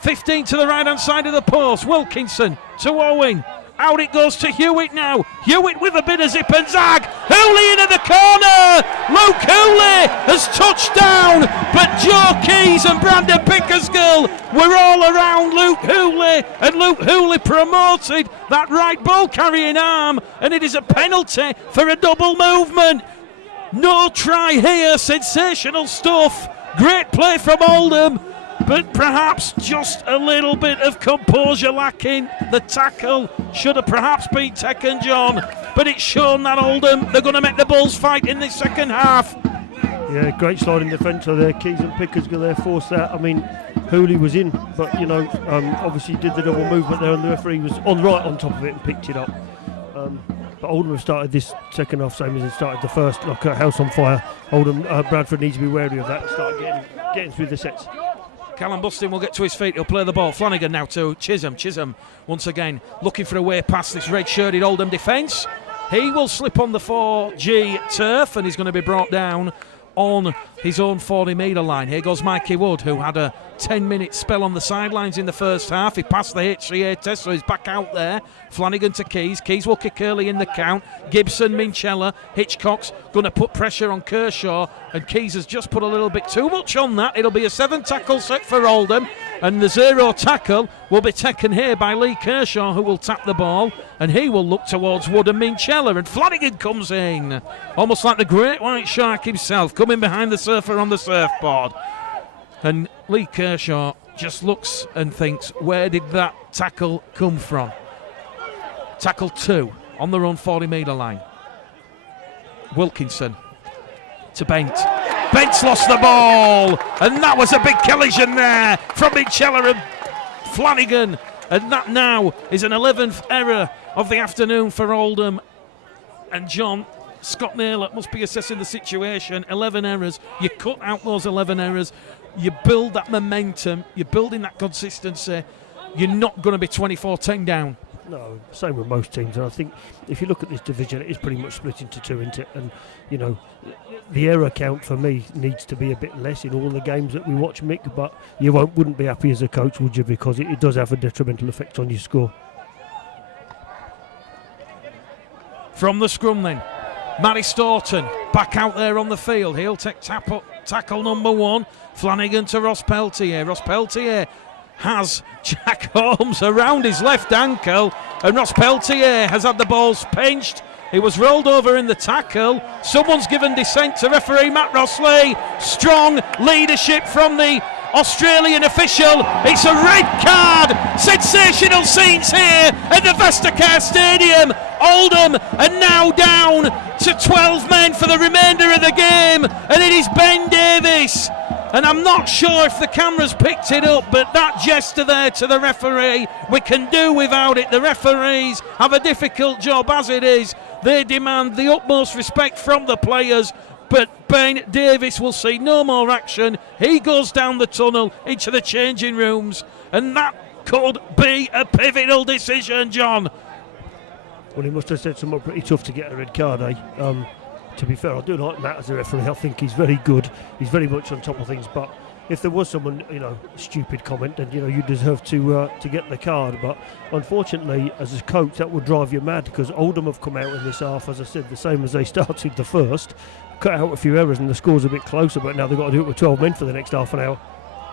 15 to the right-hand side of the post. Wilkinson to Owen. Out it goes to Hewitt now. Hewitt with a bit of zip and zag. Hooley into the corner. Luke Hooley has touched down, but Joe Keys and Brandon Pickersgill were all around Luke Hooley, and Luke Hooley promoted that right ball carrying arm, and it is a penalty for a double movement. No try here. Sensational stuff. Great play from Oldham, but perhaps just a little bit of composure lacking. The tackle should have perhaps been taken, John, but it's shown that Oldham, they're going to make the Bulls fight in the second half. Yeah, great sliding defence there. Keys and Pickersgill there forced that. I mean, Hooley was in, but obviously did the double movement there, and the referee was on top of it and picked it up. But Oldham have started this second half same as it started the first, like a house on fire. Oldham, Bradford needs to be wary of that and start getting through the sets. Callum Bustin will get to his feet. He'll play the ball. Flanagan now to Chisholm. Chisholm once again looking for a way past this red-shirted Oldham defence. He will slip on the 4G turf, and he's going to be brought down on his own 40-metre line. Here goes Mikey Wood, who had a 10-minute spell on the sidelines in the first half. He passed the HCA test, so he's back out there. Flanagan to Keys. Keys will kick early in the count. Gibson, Minchella, Hitchcock's going to put pressure on Kershaw, and Keys has just put a little bit too much on that. It'll be a 7-tackle set for Oldham, and the 0 tackle will be taken here by Lee Kershaw, who will tap the ball, and he will look towards Wood and Minchella, and Flanagan comes in, almost like the great white shark himself, coming behind the surfer on the surfboard. And Lee Kershaw just looks and thinks, where did that tackle come from? Tackle 2 on their own 40-metre line. Wilkinson to Bent. Bent's lost the ball, and that was a big collision there from Minchella and Flanagan, and that now is an 11th error of the afternoon for Oldham. And John, Scott Naylor must be assessing the situation. 11 errors. You cut out those 11 errors. You build that momentum. You're building that consistency. You're not going to be 24-10 down. No, same with most teams. And I think if you look at this division, it is pretty much split into two, isn't it? And, the error count for me needs to be a bit less in all the games that we watch, Mick. But you wouldn't be happy as a coach, would you? Because it does have a detrimental effect on your score. From the scrum then, Matty Staunton back out there on the field. He'll take tackle number 1. Flanagan to Ross Peltier. Ross Peltier has Jack Holmes around his left ankle, and Ross Peltier has had the balls pinched. He was rolled over in the tackle. Someone's given dissent to referee Matt Rossley. Strong leadership from the Australian official. It's a red card. Sensational scenes here at the Vestacare Stadium. Oldham are now down to 12 men for the remainder of the game, and it is Ben Davis. And I'm not sure if the cameras picked it up, but that gesture there to the referee, we can do without it. The referees have a difficult job as it is. They demand the utmost respect from the players, but Ben Davis will see no more action. He goes down the tunnel into the changing rooms, and that could be a pivotal decision, John. Well, he must have said something pretty tough to get a red card, eh? To be fair, I do like Matt as a referee. I think he's very good. He's very much on top of things, but if there was someone, stupid comment, then you deserve to get the card. But unfortunately, as a coach, that would drive you mad, because Oldham have come out in this half, as I said, the same as they started the first, cut out a few errors, and the score's a bit closer. But now they've got to do it with 12 men for the next half an hour.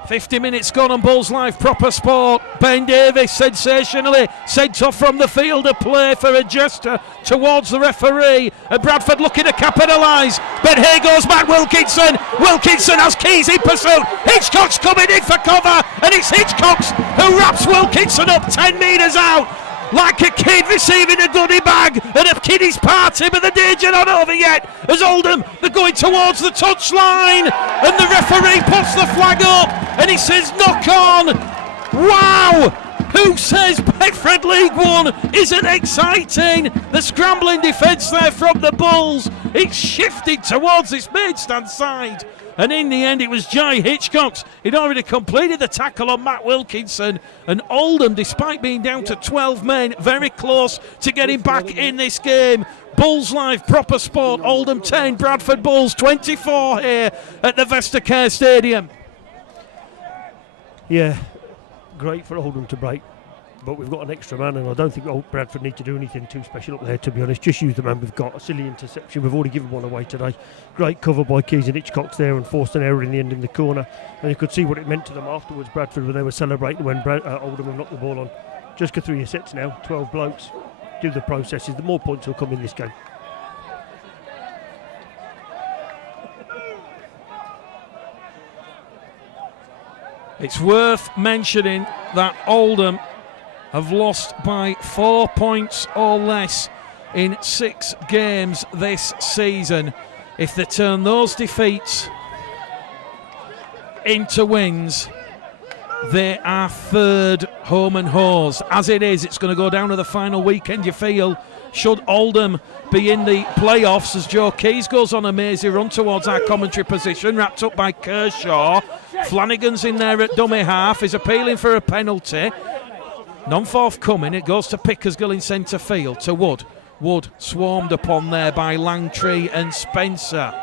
50 minutes gone on Bulls Live Proper Sport. Ben Davies sensationally sent off from the field of play for a gesture towards the referee, and Bradford looking to capitalise, but here goes Matt Wilkinson. Wilkinson has keys in pursuit. Hitchcock's coming in for cover, and it's Hitchcock's who wraps Wilkinson up 10 metres out like a kid receiving a goodie bag at a kiddies party, but the danger not over yet, as Oldham, they're going towards the touchline, and the referee puts the flag up and he says knock on. Wow, who says Bradford League 1 isn't exciting? The scrambling defence there from the Bulls, it's shifted towards this main stand side, and in the end it was Jai Hitchcock. He'd already completed the tackle on Matt Wilkinson, and Oldham, despite being down to 12 men, very close to getting back in this game. Bulls Live Proper Sport, Oldham 10, Bradford Bulls 24 here at the Vestacare Stadium. Yeah, great for Oldham to break, but we've got an extra man, and I don't think Bradford need to do anything too special up there, to be honest. Just use the man we've got. A silly interception, we've already given one away today. Great cover by Keys and Hitchcock there, and forced an error in the end in the corner, and you could see what it meant to them afterwards, Bradford, when they were celebrating when Oldham have knocked the ball on. Just go through your sets now, 12 blokes, do the processes, the more points will come in this game. It's worth mentioning that Oldham have lost by 4 points or less in 6 games this season. If they turn those defeats into wins, they are third home and hose. As it is, it's going to go down to the final weekend, you feel. Should Oldham be in the playoffs, as Joe Keys goes on a mazy run towards our commentary position, wrapped up by Kershaw. Flanagan's in there at dummy half, is appealing for a penalty. None forthcoming. It goes to Pickersgill in centre field to Wood. Wood swarmed upon there by Langtree and Spencer.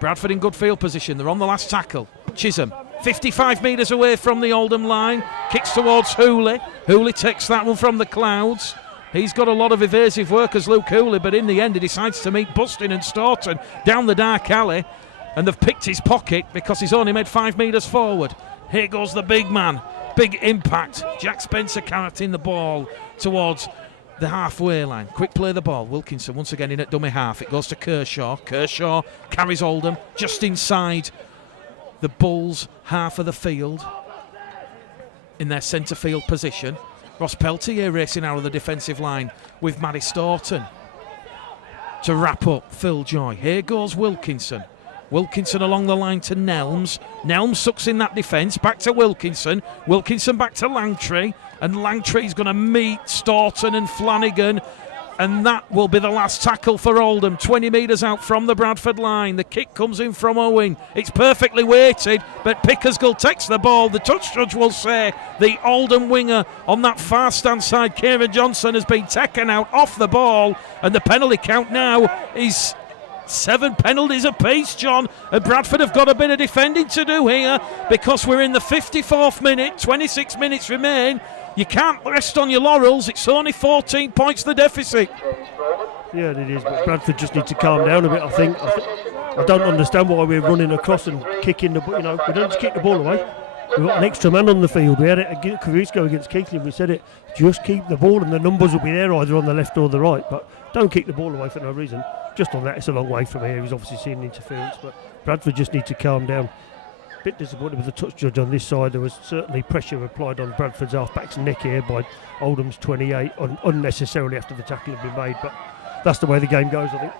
Bradford in good field position. They're on the last tackle. Chisholm, 55 metres away from the Oldham line, kicks towards Hooley. Hooley takes that one from the clouds. He's got a lot of evasive work as Luke Hooley, but in the end he decides to meet Bustin and Staunton down the dark alley, and they've picked his pocket because he's only made 5 metres forward. Here goes the big man, big impact. Jack Spencer carrying the ball towards the halfway line. Quick play the ball. Wilkinson once again in at dummy half. It goes to Kershaw. Kershaw carries Oldham just inside the Bulls' half of the field in their centre field position. Ross Peltier racing out of the defensive line with Matty Staunton to wrap up Phil Joy. Here goes Wilkinson. Wilkinson along the line to Nelms. Nelms sucks in that defence. Back to Wilkinson. Wilkinson back to Langtree. And Langtree's going to meet Staunton and Flanagan. And that will be the last tackle for Oldham. 20 metres out from the Bradford line. The kick comes in from Owen. It's perfectly weighted, but Pickersgill takes the ball. The touch judge will say the Oldham winger on that far stand side, Kieran Johnson, has been taken out off the ball. And the penalty count now is 7 penalties apiece, John. And Bradford have got a bit of defending to do here, because we're in the 54th minute, 26 minutes remain. You can't rest on your laurels. It's only 14 points the deficit. Yeah, it is, but Bradford just need to calm down a bit, I think. I don't understand why we're running across and kicking the ball. We don't just kick the ball away. We've got an extra man on the field. We had it a couple weeks ago against Keighley. We said it, just keep the ball and the numbers will be there either on the left or the right. But don't kick the ball away for no reason. Just on that, it's a long way from here. He's obviously seeing interference, but Bradford just need to calm down. Bit disappointed with the touch judge on this side. There was certainly pressure applied on Bradford's half-back's neck here by Oldham's 28, unnecessarily after the tackle had been made, but that's the way the game goes, I think.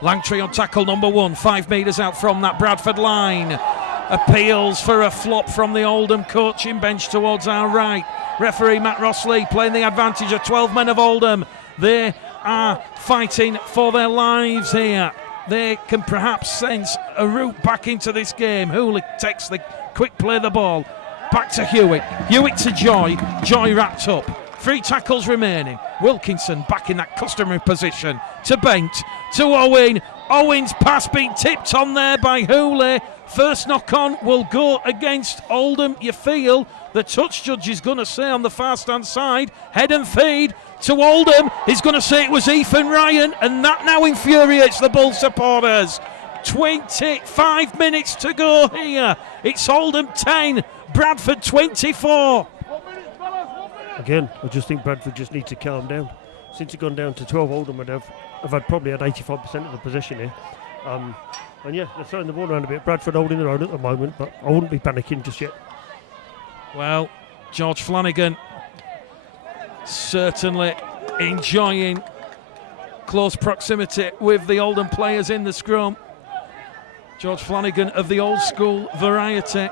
Langtree on tackle number 1, 5 metres out from that Bradford line. Appeals for a flop from the Oldham coaching bench towards our right. Referee Matt Rossley playing the advantage of 12 men of Oldham. They are fighting for their lives here. They can perhaps sense a route back into this game. Hooley takes the quick play the ball. Back to Hewitt. Hewitt to Joy. Joy wrapped up. 3 tackles remaining. Wilkinson back in that customary position to Bent, to Owen. Owen's pass being tipped on there by Hooley. First knock on will go against Oldham. You feel the touch judge is going to say on the far stand side, head and feed to Oldham. He's going to say it was Ethan Ryan, and that now infuriates the Bull supporters. 25 minutes to go here. It's Oldham 10, Bradford 24. Again, I just think Bradford just need to calm down. Since it's gone down to 12, Oldham have probably had 85% of the possession here. And yeah, they're throwing the ball around a bit. Bradford holding their own at the moment, but I wouldn't be panicking just yet. Well, George Flanagan certainly enjoying close proximity with the Oldham players in the scrum. George Flanagan of the old school variety.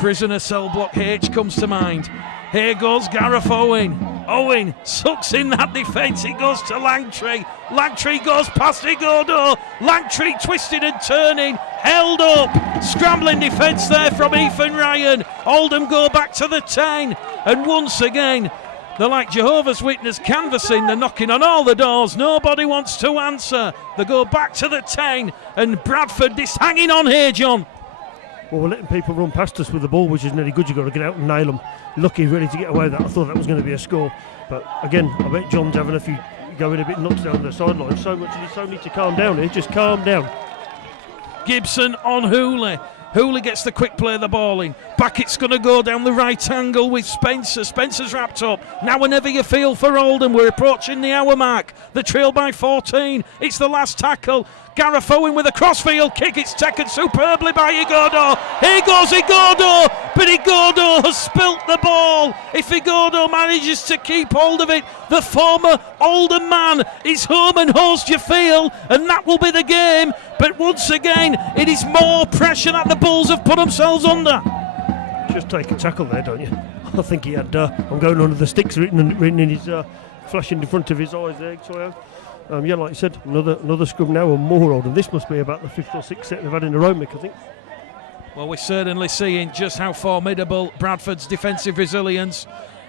Prisoner cell block H comes to mind. Here goes Gareth Owen. Owen sucks in that defence. It goes to Langtree. Langtree goes past Igodo. Langtree twisted and turning. Held up. Scrambling defence there from Ethan Ryan. Oldham go back to the 10. And once again, they're like Jehovah's Witness canvassing. They're knocking on all the doors. Nobody wants to answer. They go back to the 10. And Bradford is hanging on here, John. Well, we're letting people run past us with the ball, which is nearly good. You've got to get out and nail them. Lucky really to get away with that. I thought that was going to be a score. But again, I bet John's having a few going a bit nuts down the sideline. So much, and so need to calm down here. Just calm down. Gibson on Hooley. Hooley gets the quick play of the ball in. Beckett's going to go down the right angle with Spencer. Spencer's wrapped up. Now whenever you feel for Oldham, we're approaching the hour mark. The trail by 14. It's the last tackle. Gareth Owen with a crossfield kick. It's taken superbly by Igodo. Here goes Igodo, but Igodo has spilt the ball. If Igodo manages to keep hold of it, the former Oldham man is home and host, you feel, and that will be the game. But once again, it is more pressure that the Bulls have put themselves under. Just take a tackle there, don't you? I think he had I'm going under the sticks written in his flashing in front of his eyes there. So, yeah, like you said, another scrum now and more Oldham. This must be about the 5th or 6th set they've had in a row, Mick, I think. Well, we're certainly seeing just how formidable Bradford's defensive resilience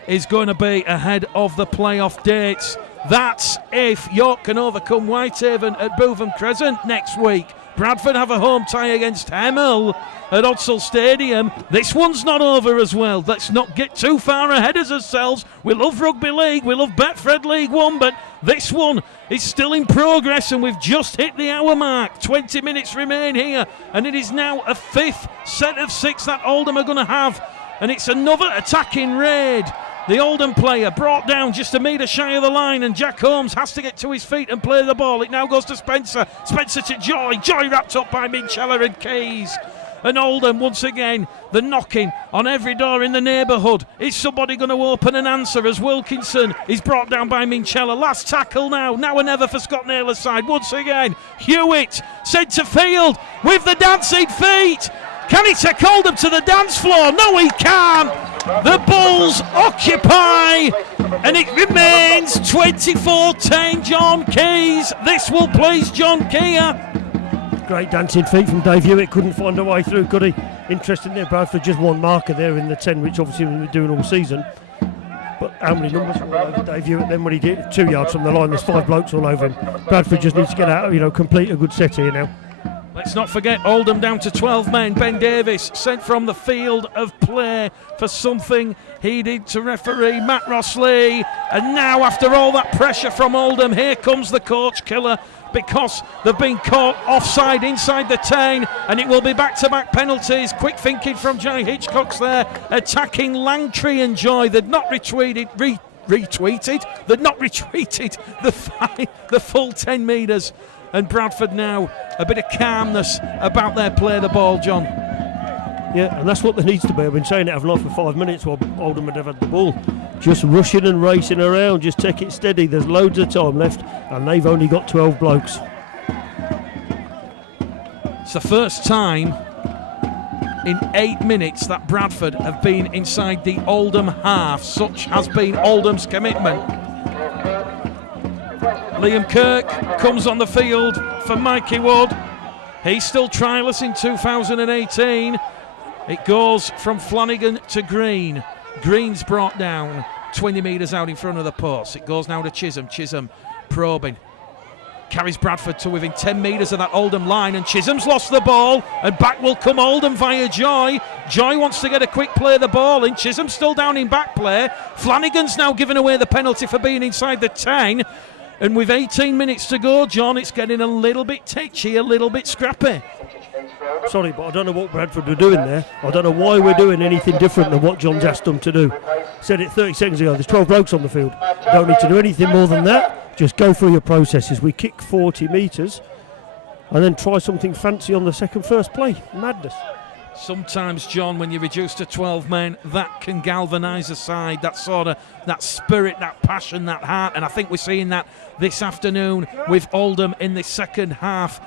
is going to be ahead of the playoff dates. That's if York can overcome Whitehaven at Bootham Crescent next week. Bradford have a home tie against Hemel at Odsall Stadium. This one's not over as well. Let's not get too far ahead of ourselves. We love Rugby League, we love Betfred League 1, but this one is still in progress and we've just hit the hour mark. 20 minutes remain here and it is now a 5th set of 6 that Oldham are going to have, and it's another attacking raid. The Oldham player brought down just a metre shy of the line, and Jack Holmes has to get to his feet and play the ball. It now goes to Spencer. Spencer to Joy. Joy wrapped up by Minchella and Keys. And Oldham, once again, the knocking on every door in the neighbourhood. Is somebody going to open an answer as Wilkinson is brought down by Minchella? Last tackle now or never for Scott Naylor's side. Once again, Hewitt centre field with the dancing feet. Can he take Oldham to the dance floor? No, he can't. The Bulls occupy, and it remains 24-10. John Keys. This will please John Keir. Great dancing feet from Dave Hewitt. Couldn't find a way through, could he? Interesting there, Bradford just one marker there in the 10, which obviously we've been doing all season. But how many numbers were all over Dave Hewitt then when he did 2 yards from the line? There's 5 blokes all over him. Bradford just needs to get out, complete a good set here now. Let's not forget Oldham down to 12 men. Ben Davis sent from the field of play for something he did to referee Matt Rossley. And now, after all that pressure from Oldham, here comes the coach killer, because they've been caught offside inside the 10, and it will be back-to-back penalties. Quick thinking from Jai Hitchcock's there, attacking Langtree and Joy. They'd not retweeted the full 10 metres. And Bradford now, a bit of calmness about their play the ball, John. Yeah, and that's what there needs to be. I've been saying it, haven't I, for 5 minutes while Oldham had the ball. Just rushing and racing around, just take it steady. There's loads of time left, and they've only got 12 blokes. It's the first time in 8 minutes that Bradford have been inside the Oldham half. Such has been Oldham's commitment. Liam Kirk comes on the field for Mikey Wood. He's still trialless in 2018. It goes from Flanagan to Green. Green's brought down 20 metres out in front of the post. It goes now to Chisholm. Chisholm probing. Carries Bradford to within 10 metres of that Oldham line, and Chisholm's lost the ball, and back will come Oldham via Joy. Joy wants to get a quick play of the ball in. Chisholm's still down in back play. Flanagan's now given away the penalty for being inside the 10. And with 18 minutes to go, John, it's getting a little bit titchy, a little bit scrappy. Sorry, but I don't know what Bradford are doing there. I don't know why we're doing anything different than what John's asked them to do. Said it 30 seconds ago, there's 12 blokes on the field. Don't need to do anything more than that. Just go through your processes. We kick 40 metres and then try something fancy on the first play. Madness. Sometimes, John, when you reduce to 12 men, that can galvanise a side, that spirit, that passion, that heart. And I think we're seeing that this afternoon with Oldham in the second half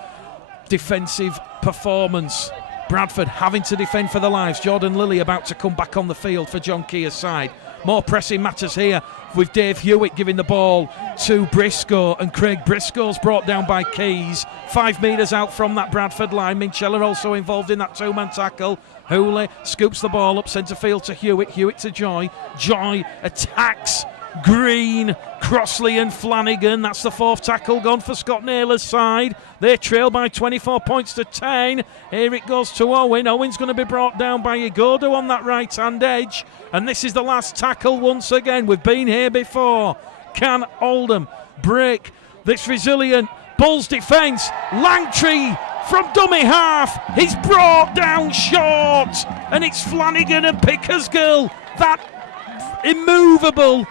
defensive performance. Bradford having to defend for their lives. Jordan Lilly about to come back on the field for John Keir's side. More pressing matters here with Dave Hewitt giving the ball to Briscoe, and Craig Briscoe's brought down by Keys. 5 metres out from that Bradford line. Minchella also involved in that two-man tackle. Hooley scoops the ball up centre field to Hewitt. Hewitt to Joy. Joy attacks Green, Crossley and Flanagan. That's the fourth tackle gone for Scott Naylor's side. They trail by 24 points to 10. Here it goes to Owen. Owen's going to be brought down by Igodo on that right-hand edge. And this is the last tackle once again. We've been here before. Can Oldham break this resilient Bulls defence? Langtree from dummy half. He's brought down short. And it's Flanagan and Pickersgill. That immovable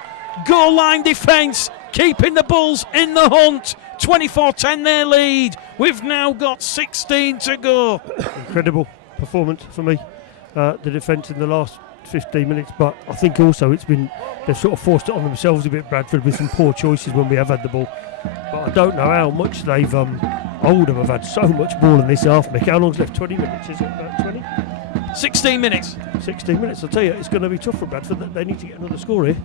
goal line defence keeping the Bulls in the hunt. 24-10 their lead. We've now got 16 to go. Incredible performance for me, the defence in the last 15 minutes, but I think also they've sort of forced it on themselves a bit, Bradford, with some poor choices when we have had the ball. But I don't know how much they've Oldham have had so much ball in this half, Mick. How long's left? 20 minutes, is it? About 20? 16 minutes. 16 minutes. I'll tell you, it's going to be tough for Bradford. They need to get another score here.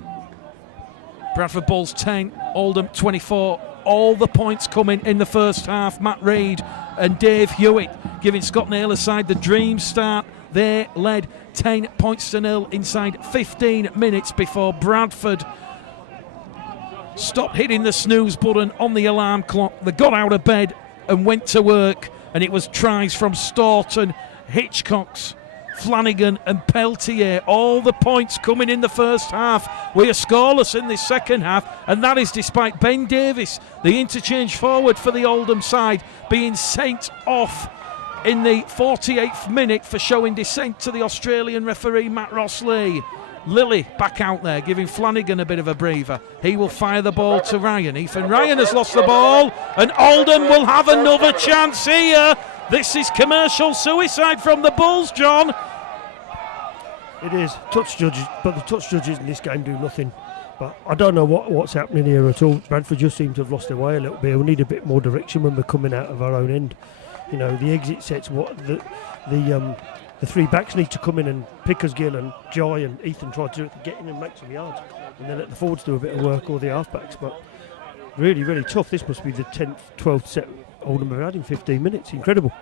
Bradford Bulls 10, Oldham 24. All the points coming in the first half. Matt Reid and Dave Hewitt giving Scott Naylor's side the dream start. They led 10 points to 0 inside 15 minutes before Bradford stopped hitting the snooze button on the alarm clock. They got out of bed and went to work, and it was tries from Staunton, Hitchcocks, Flanagan and Peltier. All the points coming in the first half. We are scoreless in this second half, and that is despite Ben Davis, the interchange forward for the Oldham side, being sent off in the 48th minute for showing dissent to the Australian referee Matt Rossley. Lilly back out there giving Flanagan a bit of a breather. He will fire the ball to Ryan. Ethan Ryan has lost the ball, and Oldham will have another chance here. This is commercial suicide from the Bulls, John. It is. Touch judges, but the touch judges in this game do nothing. But I don't know what's happening here at all. Bradford just seem to have lost their way a little bit. We need a bit more direction when we're coming out of our own end. You know, the exit sets, the three backs need to come in, and Pickersgill and Joy and Ethan try to get in and make some yards, and then let the forwards do a bit of work, or the halfbacks. But really, really tough. This must be the 10th, 12th set Oldham have had in 15 minutes. Incredible.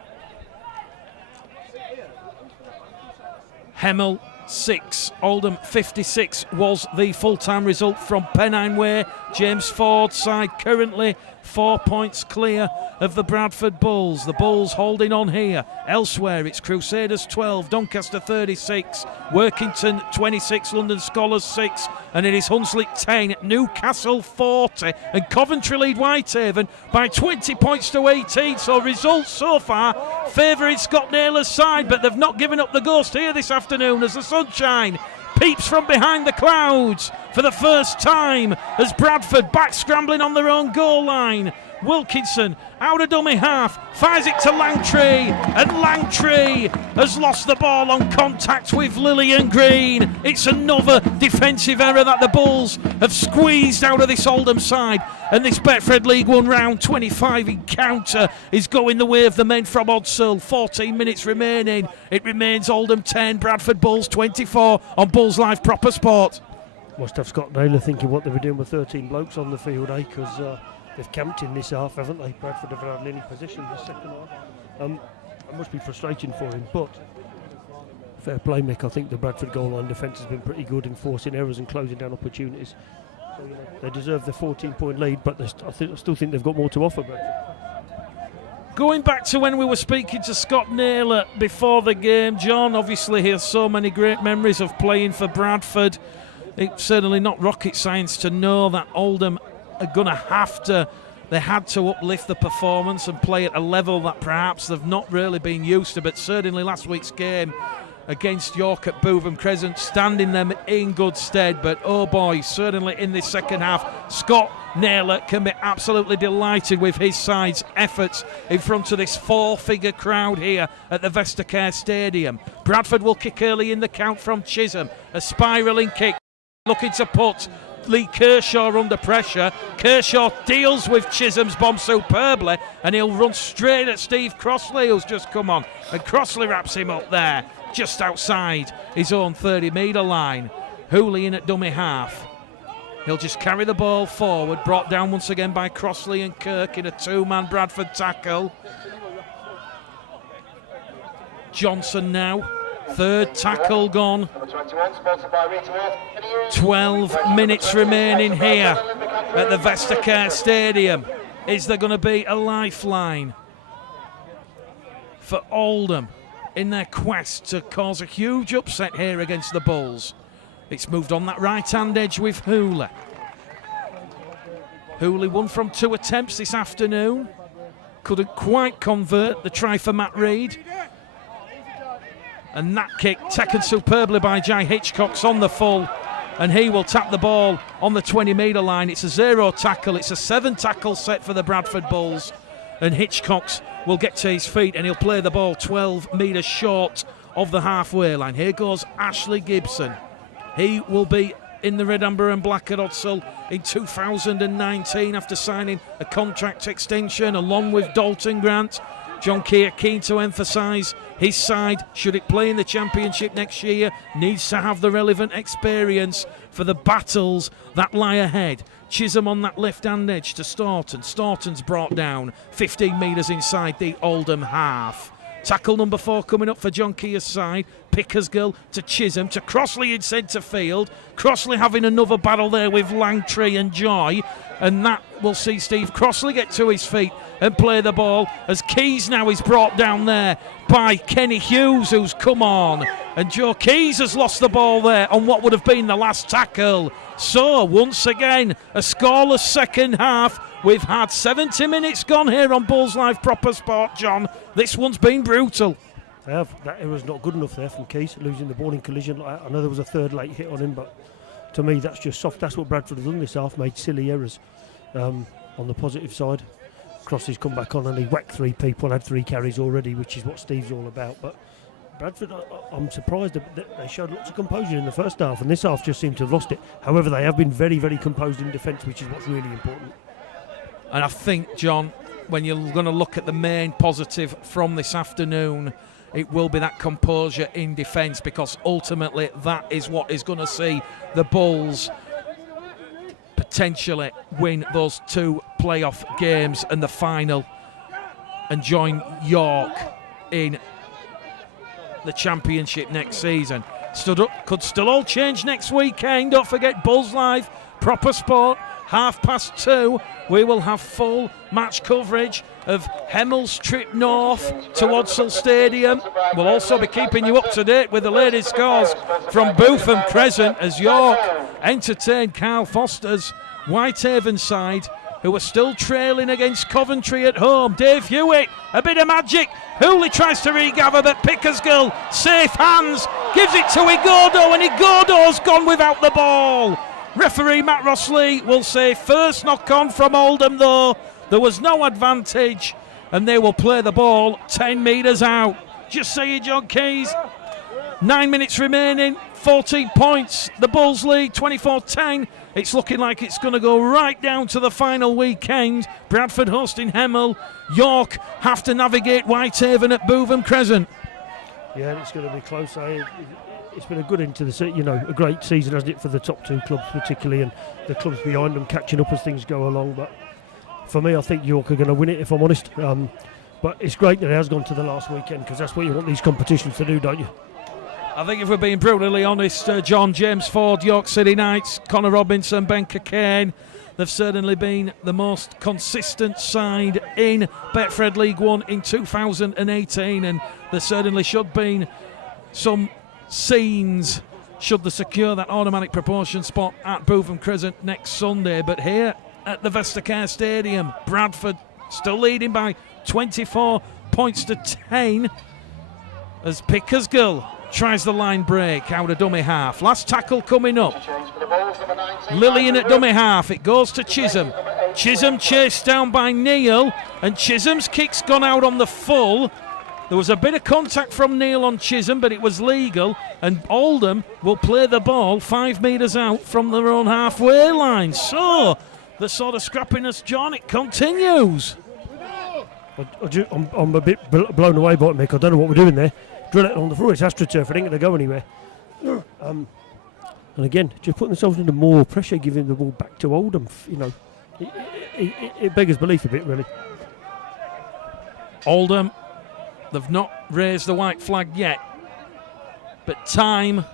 Hemel 6, Oldham 56 was the full-time result from Pennine Way. James Ford's side currently 4 points clear of the Bradford Bulls. The Bulls holding on here. Elsewhere, it's Crusaders 12, Doncaster 36, Workington 26, London Scholars 6, and it is Hunslet 10, Newcastle 40, and Coventry lead Whitehaven by 20 points to 18. So results so far favouring Scott Naylor's side, but they've not given up the ghost here this afternoon as the sunshine peeps from behind the clouds for the first time as Bradford back scrambling on their own goal line. Wilkinson out of dummy half, fires it to Langtree, and Langtree has lost the ball on contact with Lillian Green. It's another defensive error that the Bulls have squeezed out of this Oldham side, and this Betfred League One round 25 encounter is going the way of the men from Odsall. 14 minutes remaining. It remains Oldham 10, Bradford Bulls 24 on Bulls Live Proper Sport. Must have Scott Naylor thinking what they were doing with 13 blokes on the field, because they've camped in this half, haven't they? Bradford have had any position this second half. It must be frustrating for him, but fair play, Mick. I think the Bradford goal line defence has been pretty good in forcing errors and closing down opportunities. So, they deserve the 14-point lead, but I still think they've got more to offer, Bradford. Going back to when we were speaking to Scott Naylor before the game, John, obviously he has so many great memories of playing for Bradford. It's certainly not rocket science to know that Oldham are going to have to, they had to uplift the performance and play at a level that perhaps they've not really been used to, but certainly last week's game against York at Bootham Crescent standing them in good stead. But oh boy, certainly in this second half, Scott Naylor can be absolutely delighted with his side's efforts in front of this four-figure crowd here at the Vestacare Stadium. Bradford will kick early in the count from Chisholm, a spiralling kick looking to put Lee Kershaw under pressure. Kershaw deals with Chisholm's bomb superbly, and he'll run straight at Steve Crossley, who's just come on, and Crossley wraps him up there just outside his own 30-metre line. Hooley in at dummy half. He'll just carry the ball forward, brought down once again by Crossley and Kirk in a two-man Bradford tackle. Johnson now, third tackle gone. 12 minutes remaining here at the Vestacare Stadium. Is there going to be a lifeline for Oldham in their quest to cause a huge upset here against the Bulls? It's moved on that right-hand edge with Hooley. Hooley won from 2 attempts this afternoon. Couldn't quite convert the try for Matt Reid. And that kick taken superbly by Jai Hitchcock's on the full, and he will tap the ball on the 20-metre line. It's a 0 tackle. It's a 7 tackle set for the Bradford Bulls, and Hitchcock's will get to his feet and he'll play the ball 12 metres short of the halfway line. Here goes Ashley Gibson. He will be in the red, amber and black at Odsal in 2019 after signing a contract extension along with Dalton Grant. John Keir keen to emphasise his side, should it play in the Championship next year, needs to have the relevant experience for the battles that lie ahead. Chisholm on that left-hand edge to Staunton. Staunton's brought down 15 metres inside the Oldham half. Tackle number 4 coming up for John Keir's side. Pickersgill to Chisholm to Crossley in centre field. Crossley having another battle there with Langtree and Joy, and that will see Steve Crossley get to his feet and play the ball as Keys now is brought down there by Kenny Hughes, who's come on, and Joe Keys has lost the ball there on what would have been the last tackle. So once again a scoreless second half. We've had 70 minutes gone here on Bulls Live Proper Sport, John. This one's been brutal. They have. That error's not good enough there from Keys, losing the ball in collision. I know there was a third late hit on him, but to me that's just soft. That's what Bradford have done this half, made silly errors. On the positive side, Crossley's come back on and he whacked 3 people, had 3 carries already, which is what Steve's all about. But Bradford, I'm surprised that they showed lots of composure in the first half, and this half just seemed to have lost it. However, they have been very, very composed in defence, which is what's really important. And I think, John, when you're going to look at the main positive from this afternoon, it will be that composure in defence, because ultimately that is what is going to see the Bulls potentially win those 2 playoff games and the final and join York in the Championship next season. Could still all change next weekend. Don't forget Bulls Live Proper Sport, 2:30. We will have full match coverage of Hemmel's trip north to Odsal Stadium. We'll also be keeping you up to date with the latest scores from Bootham Crescent as York entertain Carl Foster's Whitehaven side, who are still trailing against Coventry at home. Dave Hewitt, a bit of magic. Hooley tries to regather, but Pickersgill, safe hands, gives it to Igodo, and Igodo's gone without the ball. Referee Matt Rossley will say first knock on from Oldham, though. There was no advantage, and they will play the ball 10 metres out. Just say it, John Keys. 9 minutes remaining, 14 points. The Bulls lead 24-10. It's looking like it's going to go right down to the final weekend. Bradford hosting Hemel. York have to navigate Whitehaven at Bootham Crescent. Yeah, and it's going to be close. It's been a good end to the a great season, hasn't it, for the top 2 clubs particularly, and the clubs behind them catching up as things go along. But for me, I think York are going to win it, if I'm honest. But it's great that it has gone to the last weekend, because that's what you want these competitions to do, don't you? I think if we're being brutally honest, John, James Ford, York City Knights, Connor Robinson, Ben Cockayne, they've certainly been the most consistent side in Betfred League One in 2018, and there certainly should have been some scenes should they secure that automatic promotion spot at Bootham Crescent next Sunday. But here at the Vestacare Stadium, Bradford still leading by 24 points to 10 as Pickersgill tries the line break out of dummy half. Last tackle coming up. Lillian at dummy half. It goes to Chisholm. Chisholm chased down by Neil, and Chisholm's kick's gone out on the full. There was a bit of contact from Neil on Chisholm, but it was legal, and Oldham will play the ball 5 metres out from their own halfway line. So the sort of scrappiness, John, it continues. I'm a bit blown away by it, Mick. I don't know what we're doing there. Drill it on the floor. It's AstroTurf. It ain't going to go anywhere. And again, just putting themselves under more pressure, giving the ball back to Oldham. You know, it beggars belief a bit, really. Oldham, they've not raised the white flag yet, but time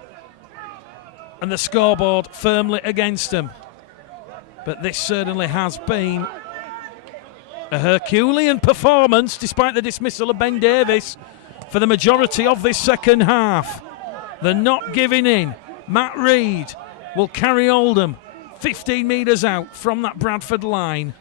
and the scoreboard firmly against them. But this certainly has been a Herculean performance, despite the dismissal of Ben Davis for the majority of this second half. They're not giving in. Matt Reid will carry Oldham 15 metres out from that Bradford line.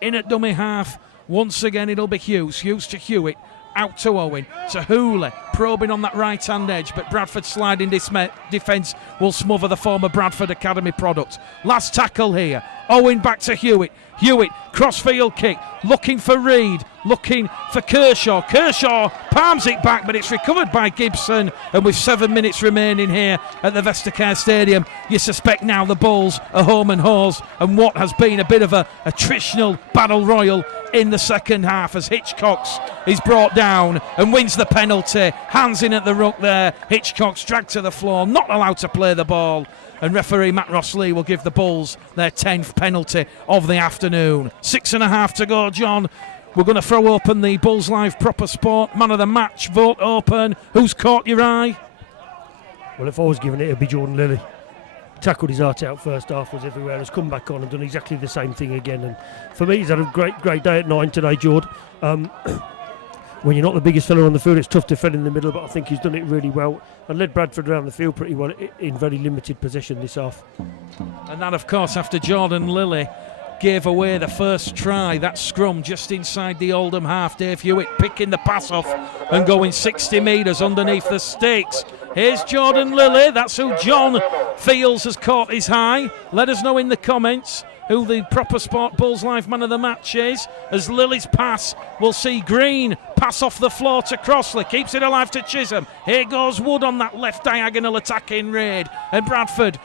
In at dummy half, once again it'll be Hughes. Hughes to Hewitt, out to Owen, to Hooley, probing on that right-hand edge, but Bradford's sliding defence will smother the former Bradford Academy product. Last tackle here. Owen back to Hewitt. Hewitt, crossfield kick, looking for Reid, looking for Kershaw. Kershaw palms it back, but it's recovered by Gibson, and with 7 minutes remaining here at the Vestacare Stadium, you suspect now the Bulls are home and hose, and what has been a bit of a attritional battle royal in the second half as Hitchcox is brought down and wins the penalty. Hands in at the ruck there. Hitchcox dragged to the floor, not allowed to play the ball, and referee Matt Rossley will give the Bulls their 10th penalty of the afternoon. 6.5 to go, John. We're going to throw open the Bulls Live Proper Sport Man of the Match vote open. Who's caught your eye? Well, if I was giving it, it'd be Jordan Lilly. Tackled his heart out first half, was everywhere, has come back on and done exactly the same thing again. And for me, he's had a great day at 9 today, Jord. When you're not the biggest fella on the field, it's tough to defend in the middle, but I think he's done it really well and led Bradford around the field pretty well in very limited possession this half. And that, of course, after Jordan Lilly gave away the first try, that scrum just inside the Oldham half. Dave Hewitt picking the pass off and going 60 metres underneath the sticks. Here's Jordan Lilly. That's who John feels has caught his eye. Let us know in the comments who the Proper Sport Bulls Live Man of the Match is. As Lilly's pass, we'll see Green pass off the floor to Crossley, keeps it alive to Chisholm. Here goes Wood on that left diagonal attacking raid, and Bradford,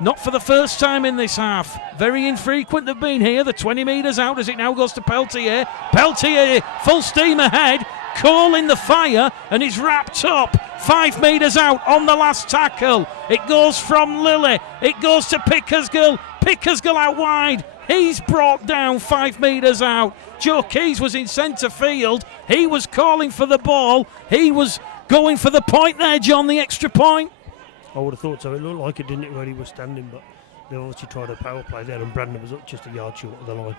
not for the first time in this half, very infrequent they've been here. The 20 metres out as it now goes to Peltier. Peltier full steam ahead, calling the fire, and he's wrapped up 5 metres out on the last tackle. It goes from Lilly, it goes to Pickersgill. Pickersgill out wide. He's brought down 5 metres out. Joe Keys was in centre field. He was calling for the ball. He was going for the point there, John, the extra point. I would have thought so. It looked like it, didn't it, where he was standing, but they obviously tried a power play there, and Brandon was up just a yard short of the line.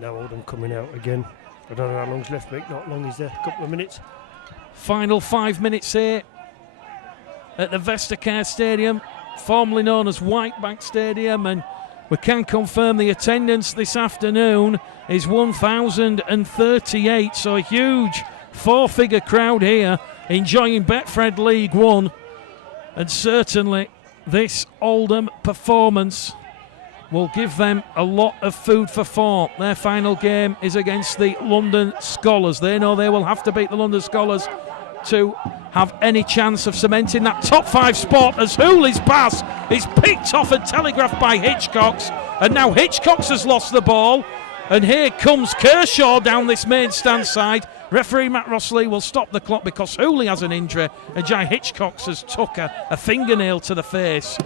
Now Oldham coming out again. I don't know how long's left, Mick. Not long, is there? A couple of minutes. Final 5 minutes here at the Vestacare Stadium, formerly known as Whitebank Stadium, and we can confirm the attendance this afternoon is 1,038, so a huge 4-figure crowd here enjoying Betfred League One, and certainly this Oldham performance will give them a lot of food for thought. Their final game is against the London Scholars. They know they will have to beat the London Scholars to have any chance of cementing that top 5 spot, as Hooley's pass is picked off and telegraphed by Hitchcox, and now Hitchcox has lost the ball, and here comes Kershaw down this main stand side. Referee Matt Rossley will stop the clock because Hooley has an injury, and Jai Hitchcox has took a fingernail to the face.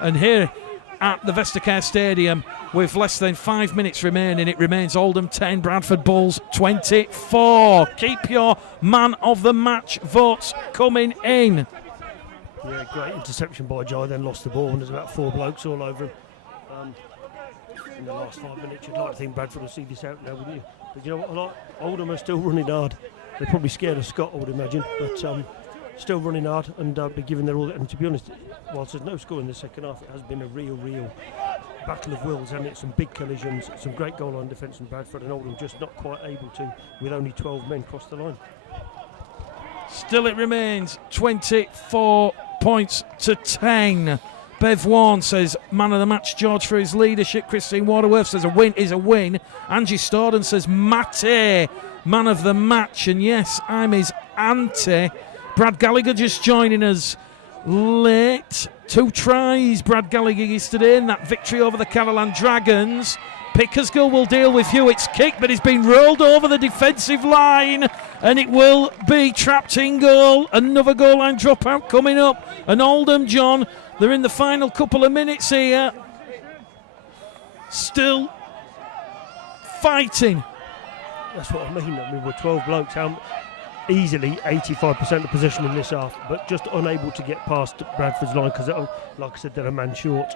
And here at the Vestacare Stadium, with less than 5 minutes remaining, it remains Oldham 10, Bradford Bulls 24. Keep your man of the match votes coming in. Yeah, great interception by Jai, then lost the ball, and there's about 4 blokes all over him. In the last 5 minutes, you'd like to think Bradford will see this out now, wouldn't you? But you know what, Oldham are still running hard. They're probably scared of Scott, I would imagine, but still running hard and be giving their all. And to be honest, whilst there's no score in the second half, it has been a real battle of wills, hasn't it? Some big collisions, some great goal line defence from Bradford, and Oldham just not quite able to, with only 12 men cross the line. Still it remains 24 points to 10. Bev Warren says man of the match George for his leadership. Christine Waterworth says a win is a win. Angie Storden says Matty man of the match, and yes, I'm his auntie. Brad Gallagher just joining us late. 2 tries Brad Gallagher yesterday in that victory over the Caroline Dragons. Pickersgill will deal with Hewitt's kick, but he's been rolled over the defensive line, and it will be trapped in goal. Another goal line dropout coming up, and Oldham, John, they're in the final couple of minutes here, still fighting. That's what I mean. We're 12 blokes, easily 85% of possession in this half, but just unable to get past Bradford's line because, like I said, they're a man short.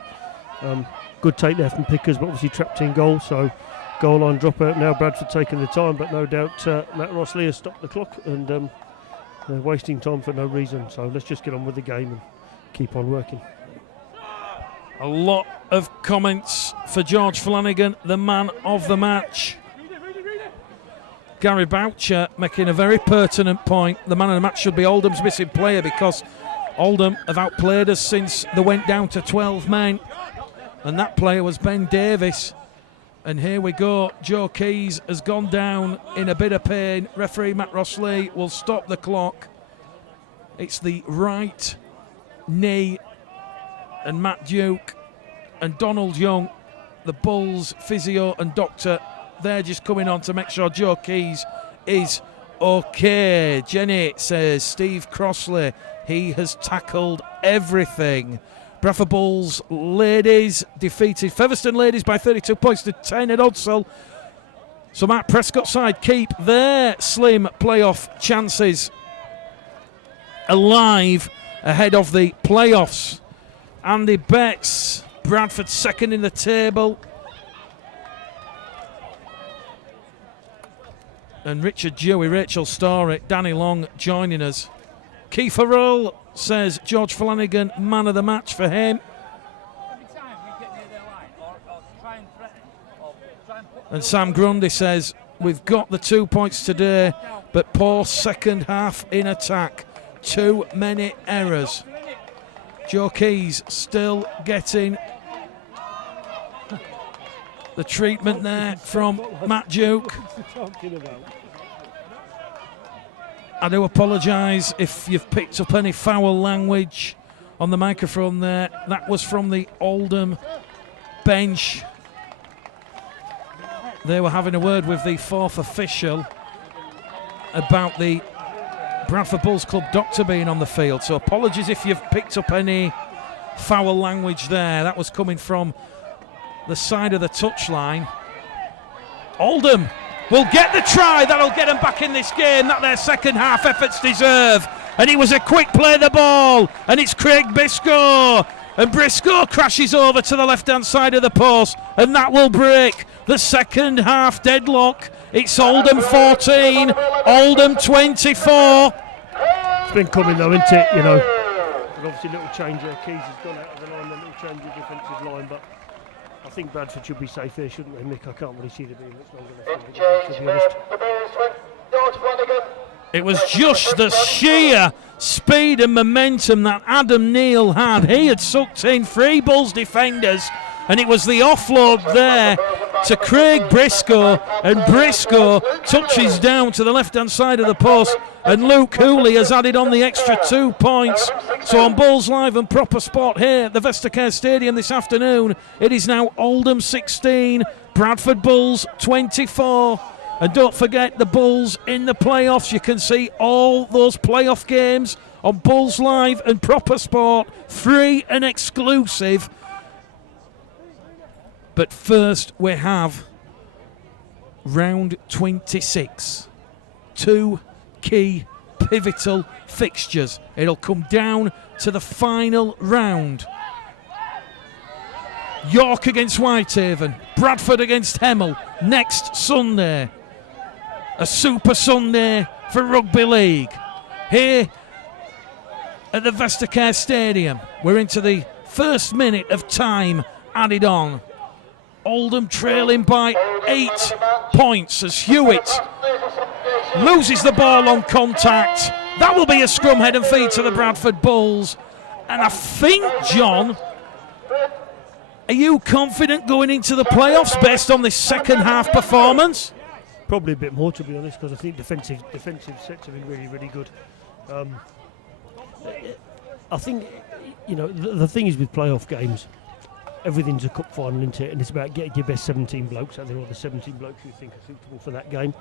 Good take there from Pickers, but obviously trapped in goal, so goal line dropout now. Bradford taking the time, but no doubt Matt Rossley has stopped the clock, and they're wasting time for no reason. So let's just get on with the game and keep on working. A lot of comments for George Flanagan, the man of the match. Gary Boucher making a very pertinent point. The man of the match should be Oldham's missing player, because Oldham have outplayed us since they went down to 12 men. And that player was Ben Davis. And here we go. Joe Keys has gone down in a bit of pain. Referee Matt Rossley will stop the clock. It's the right knee. And Matt Duke and Donald Young, the Bulls physio and doctor, they're just coming on to make sure Joe Keys is okay. Jenny says Steve Crossley, he has tackled everything. Bradford Bulls ladies defeated Featherstone ladies by 32 points to 10 at Odsall. So Mark Prescott's side keep their slim playoff chances alive ahead of the playoffs. Andy Betts, Bradford second in the table. And Richard Dewey, Rachel Story, Danny Long joining us. Kiefer Roll says George Flanagan, man of the match for him. And Sam Grundy says we've got the 2 points today, but poor second half in attack. Too many errors. Joe Keys still getting the treatment there from Matt Duke. I do apologise if you've picked up any foul language on the microphone there. That was from the Oldham bench. They were having a word with the 4th official about the Bradford Bulls Club doctor being on the field. So apologies if you've picked up any foul language there. That was coming from the side of the touchline. Oldham will get the try. That'll get them back in this game that their second half efforts deserve. And it was a quick play the ball. And it's Craig Briscoe. And Briscoe crashes over to the left-hand side of the post. And that will break the second half deadlock. It's Oldham 14, Oldham 24. It's been coming though, isn't it? You know, and obviously a little change there. Keys has gone out of the line, a little change of defensive line, but I think Bradford should be safe here, shouldn't they, Mick? I can't really see there being much longer left, to be honest. It was just the sheer speed and momentum that Adam Neal had. He had sucked in 3 Bulls defenders, and it was the offload there to Craig Briscoe, and Briscoe touches down to the left-hand side of the post, and Luke Hooley has added on the extra 2 points. So on Bulls Live and Proper Sport here at the Vestacare Stadium this afternoon, it is now Oldham 16, Bradford Bulls 24. And don't forget the Bulls in the playoffs. You can see all those playoff games on Bulls Live and Proper Sport, free and exclusive. But first we have round 26. 2 key pivotal fixtures. It'll come down to the final round. York against Whitehaven, Bradford against Hemel next Sunday. A Super Sunday for Rugby League. Here at the Vestacare Stadium, we're into the first minute of time added on. Oldham trailing by 8 points as Hewitt loses the ball on contact. That will be a scrum head and feed to the Bradford Bulls. And I think, John, are you confident going into the playoffs based on this second half performance? Probably a bit more, to be honest, because I think defensive sets have been really, really good. I think, you know, the thing is with playoff games, everything's a cup final, isn't it? And it's about getting your best 17 blokes out there, or the 17 blokes you think are suitable for that game.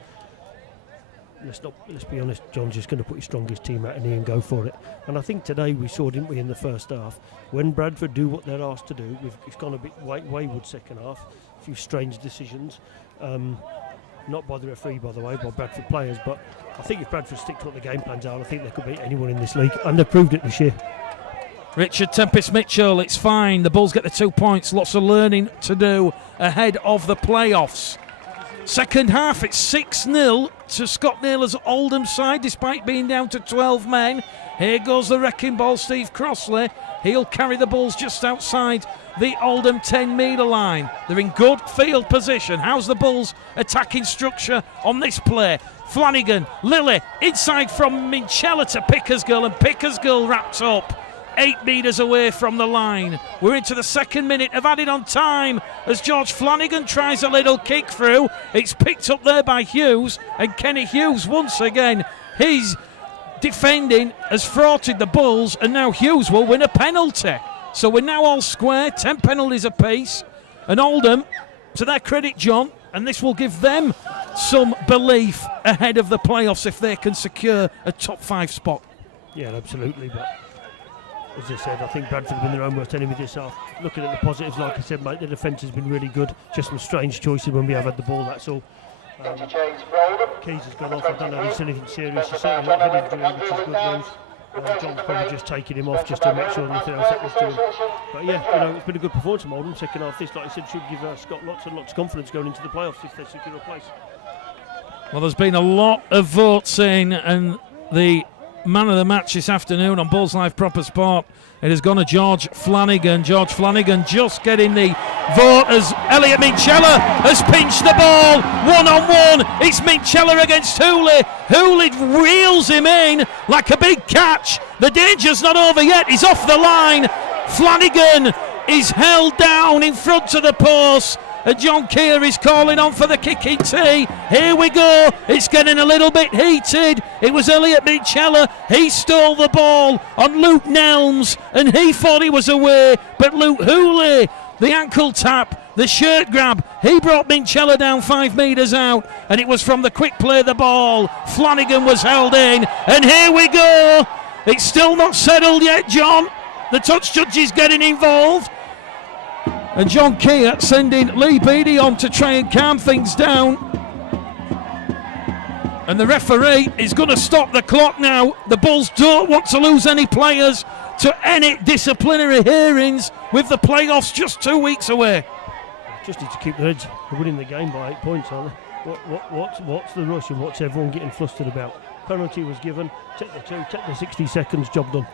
Let's be honest, John's just going to put his strongest team out in here and go for it. And I think today we saw, didn't we, in the first half, when Bradford do what they're asked to do, it's gone a bit wayward second half, a few strange decisions, not by the referee, by the way, by Bradford players, but I think if Bradford stick to what the game plans are, I think they could beat anyone in this league, and they've proved it this year. Richard Tempest-Mitchell, it's fine, the Bulls get the 2 points, lots of learning to do ahead of the playoffs. Second half, it's 6-0 to Scott Naylor's Oldham side, despite being down to 12 men. Here goes the wrecking ball, Steve Crossley. He'll carry the Bulls just outside the Oldham 10-metre line. They're in good field position. How's the Bulls attacking structure on this play? Flanagan, Lilly, inside from Minchella to Pickersgill, and Pickersgill wrapped up 8 metres away from the line. We're into the second minute of added on time as George Flanagan tries a little kick through. It's picked up there by Hughes, and Kenny Hughes once again, his defending has thwarted the Bulls, and now Hughes will win a penalty. So we're now all square, 10 penalties apiece, and Oldham, to their credit, John, and this will give them some belief ahead of the playoffs if they can secure a top 5 spot. Yeah, absolutely, but as I said, I think Bradford have been their own worst enemy this half. Looking at the positives, like I said, mate, the defence has been really good. Just some strange choices when we have had the ball, that's all. Keys has gone off. I don't know if it's anything serious. He's certainly not had injury, which is good news. John's probably just taking him off just to make sure nothing else happens to him. But yeah, you know, it's been a good performance from Oldham. Second half, this, like I said, should give Scott lots and lots of confidence going into the playoffs if they secure a place. Well, there's been a lot of votes in, and the man of the match this afternoon on Bulls Live Proper Sport, it has gone to George Flanagan. George Flanagan just getting the vote as Elliot Minchella has pinched the ball one-on-one. It's Minchella against Hooley. Hooley reels him in like a big catch. The danger's not over yet. He's off the line. Flanagan is held down in front of the post. And John Keir is calling on for the kicking tee. Here we go. It's getting a little bit heated. It was Elliot Minchella. He stole the ball on Luke Nelms, and he thought he was away. But Luke Hooley, the ankle tap, the shirt grab, he brought Minchella down 5 metres out, and it was from the quick play of the ball. Flanagan was held in, and here we go. It's still not settled yet, John. The touch judge is getting involved. And John Keir sending Lee Beattie on to try and calm things down. And the referee is going to stop the clock now. The Bulls don't want to lose any players to any disciplinary hearings with the playoffs just 2 weeks away. Just need to keep their heads. They're winning the game by 8 points, aren't they? What's the rush and what's everyone getting flustered about? Penalty was given. Take the 2, take the 60 seconds, job done.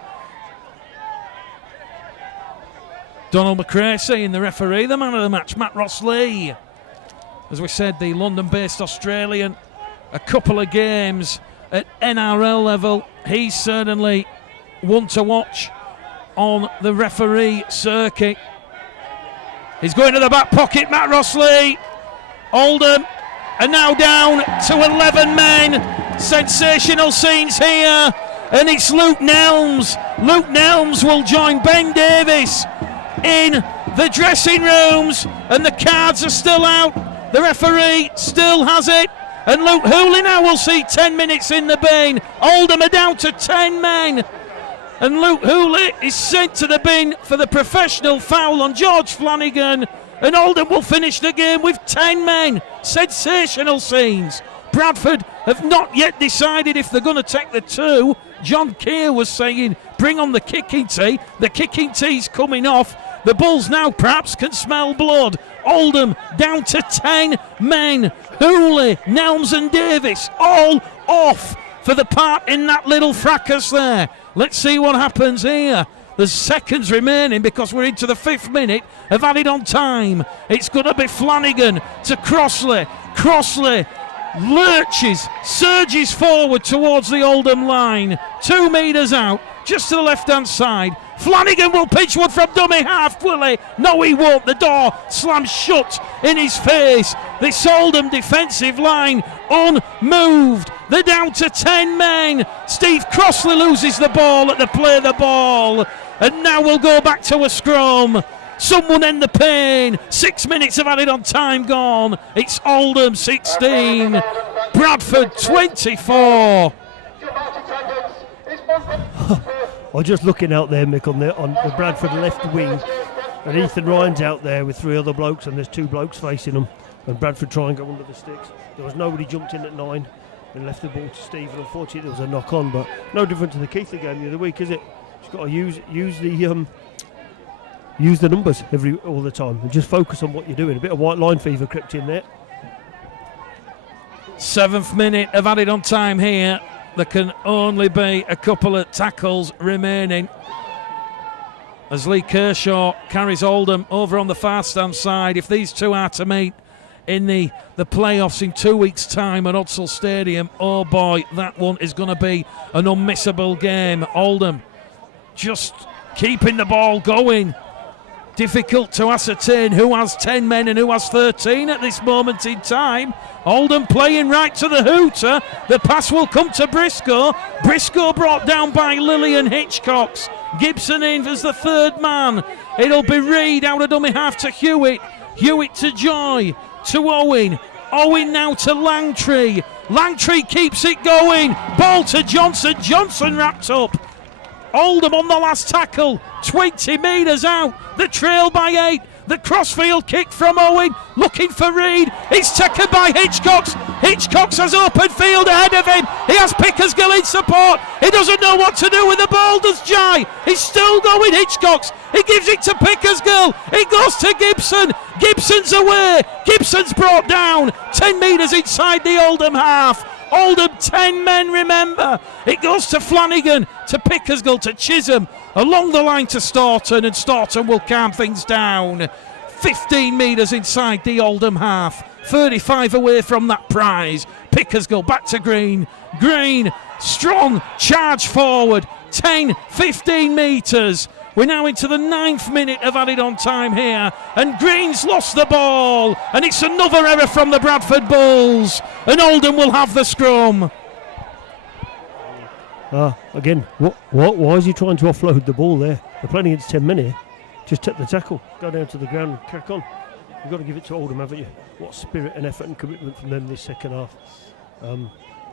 Donald McRae saying the referee, the man of the match, Matt Ross-Lee. As we said, the London-based Australian, a couple of games at NRL level. He's certainly one to watch on the referee circuit. He's going to the back pocket, Matt Ross-Lee. Oldham are now down to 11 men. Sensational scenes here. And it's Luke Nelms. Luke Nelms will join Ben Davis in the dressing rooms, and the cards are still out. The referee still has it, and Luke Hooley now will see 10 minutes in the bin. Oldham are down to 10 men, and Luke Hooley is sent to the bin for the professional foul on George Flanagan, and Oldham will finish the game with 10 men. Sensational scenes. Bradford have not yet decided if they're going to take the 2. John Keir was saying, bring on the kicking tee. The kicking tee's coming off. The Bulls now perhaps can smell blood. Oldham down to 10 men. Hooley, Nelms and Davis all off for the part in that little fracas there. Let's see what happens here. There's seconds remaining because we're into the 5th minute of added on time. It's going to be Flanagan to Crossley. Crossley lurches, surges forward towards the Oldham line. 2 metres out, just to the left-hand side. Flanagan will pitch one from dummy half, will he? No, he won't. The door slams shut in his face. This Oldham defensive line unmoved. They're down to 10 men. Steve Crossley loses the ball at the play of the ball. And now we'll go back to a scrum. Someone end the pain. 6 minutes of added on time gone. It's Oldham 16, Bradford 24. I'm just looking out there, Mick, on the Bradford left wing, and Ethan Ryan's out there with 3 other blokes, and there's 2 blokes facing them, and Bradford try and go under the sticks. There was nobody jumped in at 9 and left the ball to Steve, and unfortunately there was a knock on, but no different to the Keithley game the other week, is it? Just got to use the numbers all the time and just focus on what you're doing. A bit of white line fever crept in there. 7th minute of added on time here. There can only be a couple of tackles remaining as Lee Kershaw carries Oldham over on the far stand side. If these two are to meet in the playoffs in 2 weeks' time at Odsal Stadium, oh boy, that one is going to be an unmissable game. Oldham just keeping the ball going. Difficult to ascertain who has 10 men and who has 13 at this moment in time. Oldham playing right to the hooter. The pass will come to Briscoe. Briscoe brought down by Lillian Hitchcocks. Gibson in as the 3rd man. It'll be Reid out of dummy half to Hewitt. Hewitt to Joy. To Owen. Owen now to Langtree. Langtree keeps it going. Ball to Johnson. Johnson wrapped up. Oldham on the last tackle, 20 metres out, the trail by 8, the crossfield kick from Owen, looking for Reid, it's taken by Hitchcocks. Hitchcocks has open field ahead of him, he has Pickersgill in support, he doesn't know what to do with the ball, does Jai, he's still going Hitchcocks, he gives it to Pickersgill, it goes to Gibson, Gibson's away, Gibson's brought down, 10 metres inside the Oldham half. Oldham 10 men, remember. It goes to Flanagan, to Pickersgill, to Chisholm, along the line to Staunton, and Staunton will calm things down. 15 metres inside the Oldham half, 35 away from that prize. Pickersgill back to Green. Green, strong charge forward, 10, 15 metres. We're now into the 9th minute of added on time here, and Green's lost the ball, and it's another error from the Bradford Bulls, and Oldham will have the scrum. Again, why is he trying to offload the ball there? They're playing against 10 men here. Just take the tackle, go down to the ground and crack on. You've got to give it to Oldham, haven't you? What spirit and effort and commitment from them this second half.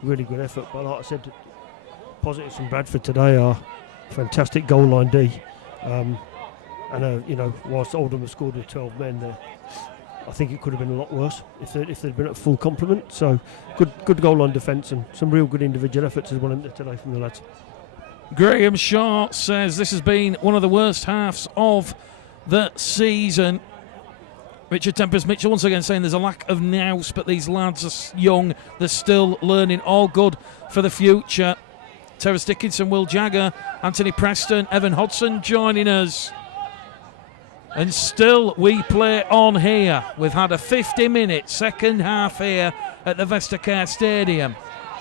Really good effort, but like I said, positives from Bradford today are fantastic goal line D. Whilst Oldham have scored with 12 men there, I think it could have been a lot worse if they'd been at full complement. So good goal line defence and some real good individual efforts as well today from the lads. Graham Shaw says this has been one of the worst halves of the season. Richard Tempest Mitchell once again saying there's a lack of nous, but these lads are young, they're still learning, all good for the future. Terrace Dickinson, Will Jagger, Anthony Preston, Evan Hodson joining us. And still we play on here. We've had a 50-minute second half here at the Vestacare Stadium.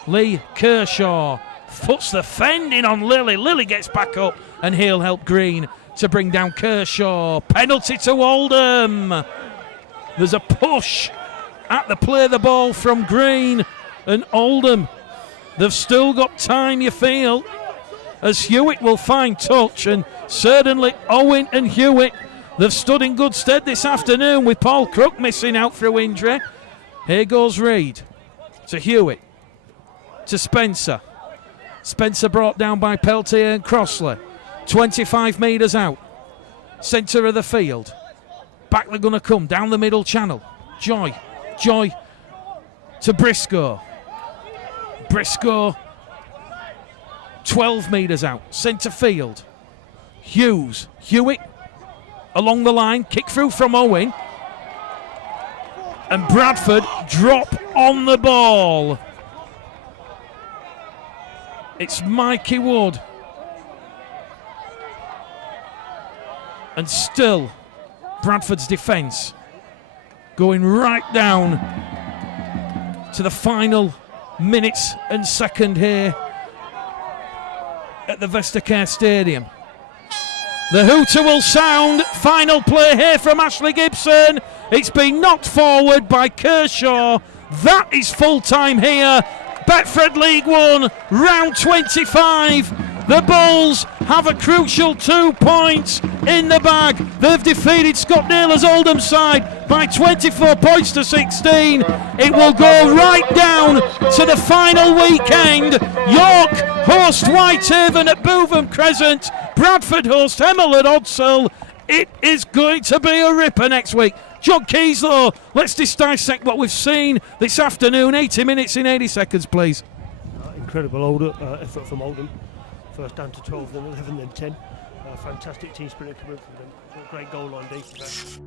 Lee Kershaw puts the fending on Lilly. Lilly gets back up and he'll help Green to bring down Kershaw. Penalty to Oldham. There's a push at the play of the ball from Green, and Oldham, they've still got time, you feel, as Hewitt will find touch, and certainly Owen and Hewitt, they've stood in good stead this afternoon with Paul Crook missing out through injury. Here goes Reid to Hewitt, to Spencer. Spencer brought down by Peltier and Crossley. 25 metres out, centre of the field. Back they're going to come, down the middle channel. Joy to Briscoe. Briscoe, 12 metres out, centre field. Hewitt along the line, kick through from Owen. And Bradford drop on the ball. It's Mikey Wood. And still, Bradford's defence going right down to the final minutes and second here at the Vestacare Stadium. The hooter will sound. Final play here from Ashley Gibson. It's been knocked forward by Kershaw. That is full time here. Betfred League 1, round 25. The Bulls have a crucial 2 points in the bag. They've defeated Scott Naylor's Oldham side by 24 points to 16. It will go right down to the final weekend. York host Whitehaven at Bootham Crescent. Bradford host Hemel at Odsall. It is going to be a ripper next week. John Keyslow, let's just dissect what we've seen this afternoon. 80 minutes in 80 seconds, please. Incredible effort from Oldham. First down to 12, then 11, then 10. Fantastic team spirit coming from them. Great goal line defense.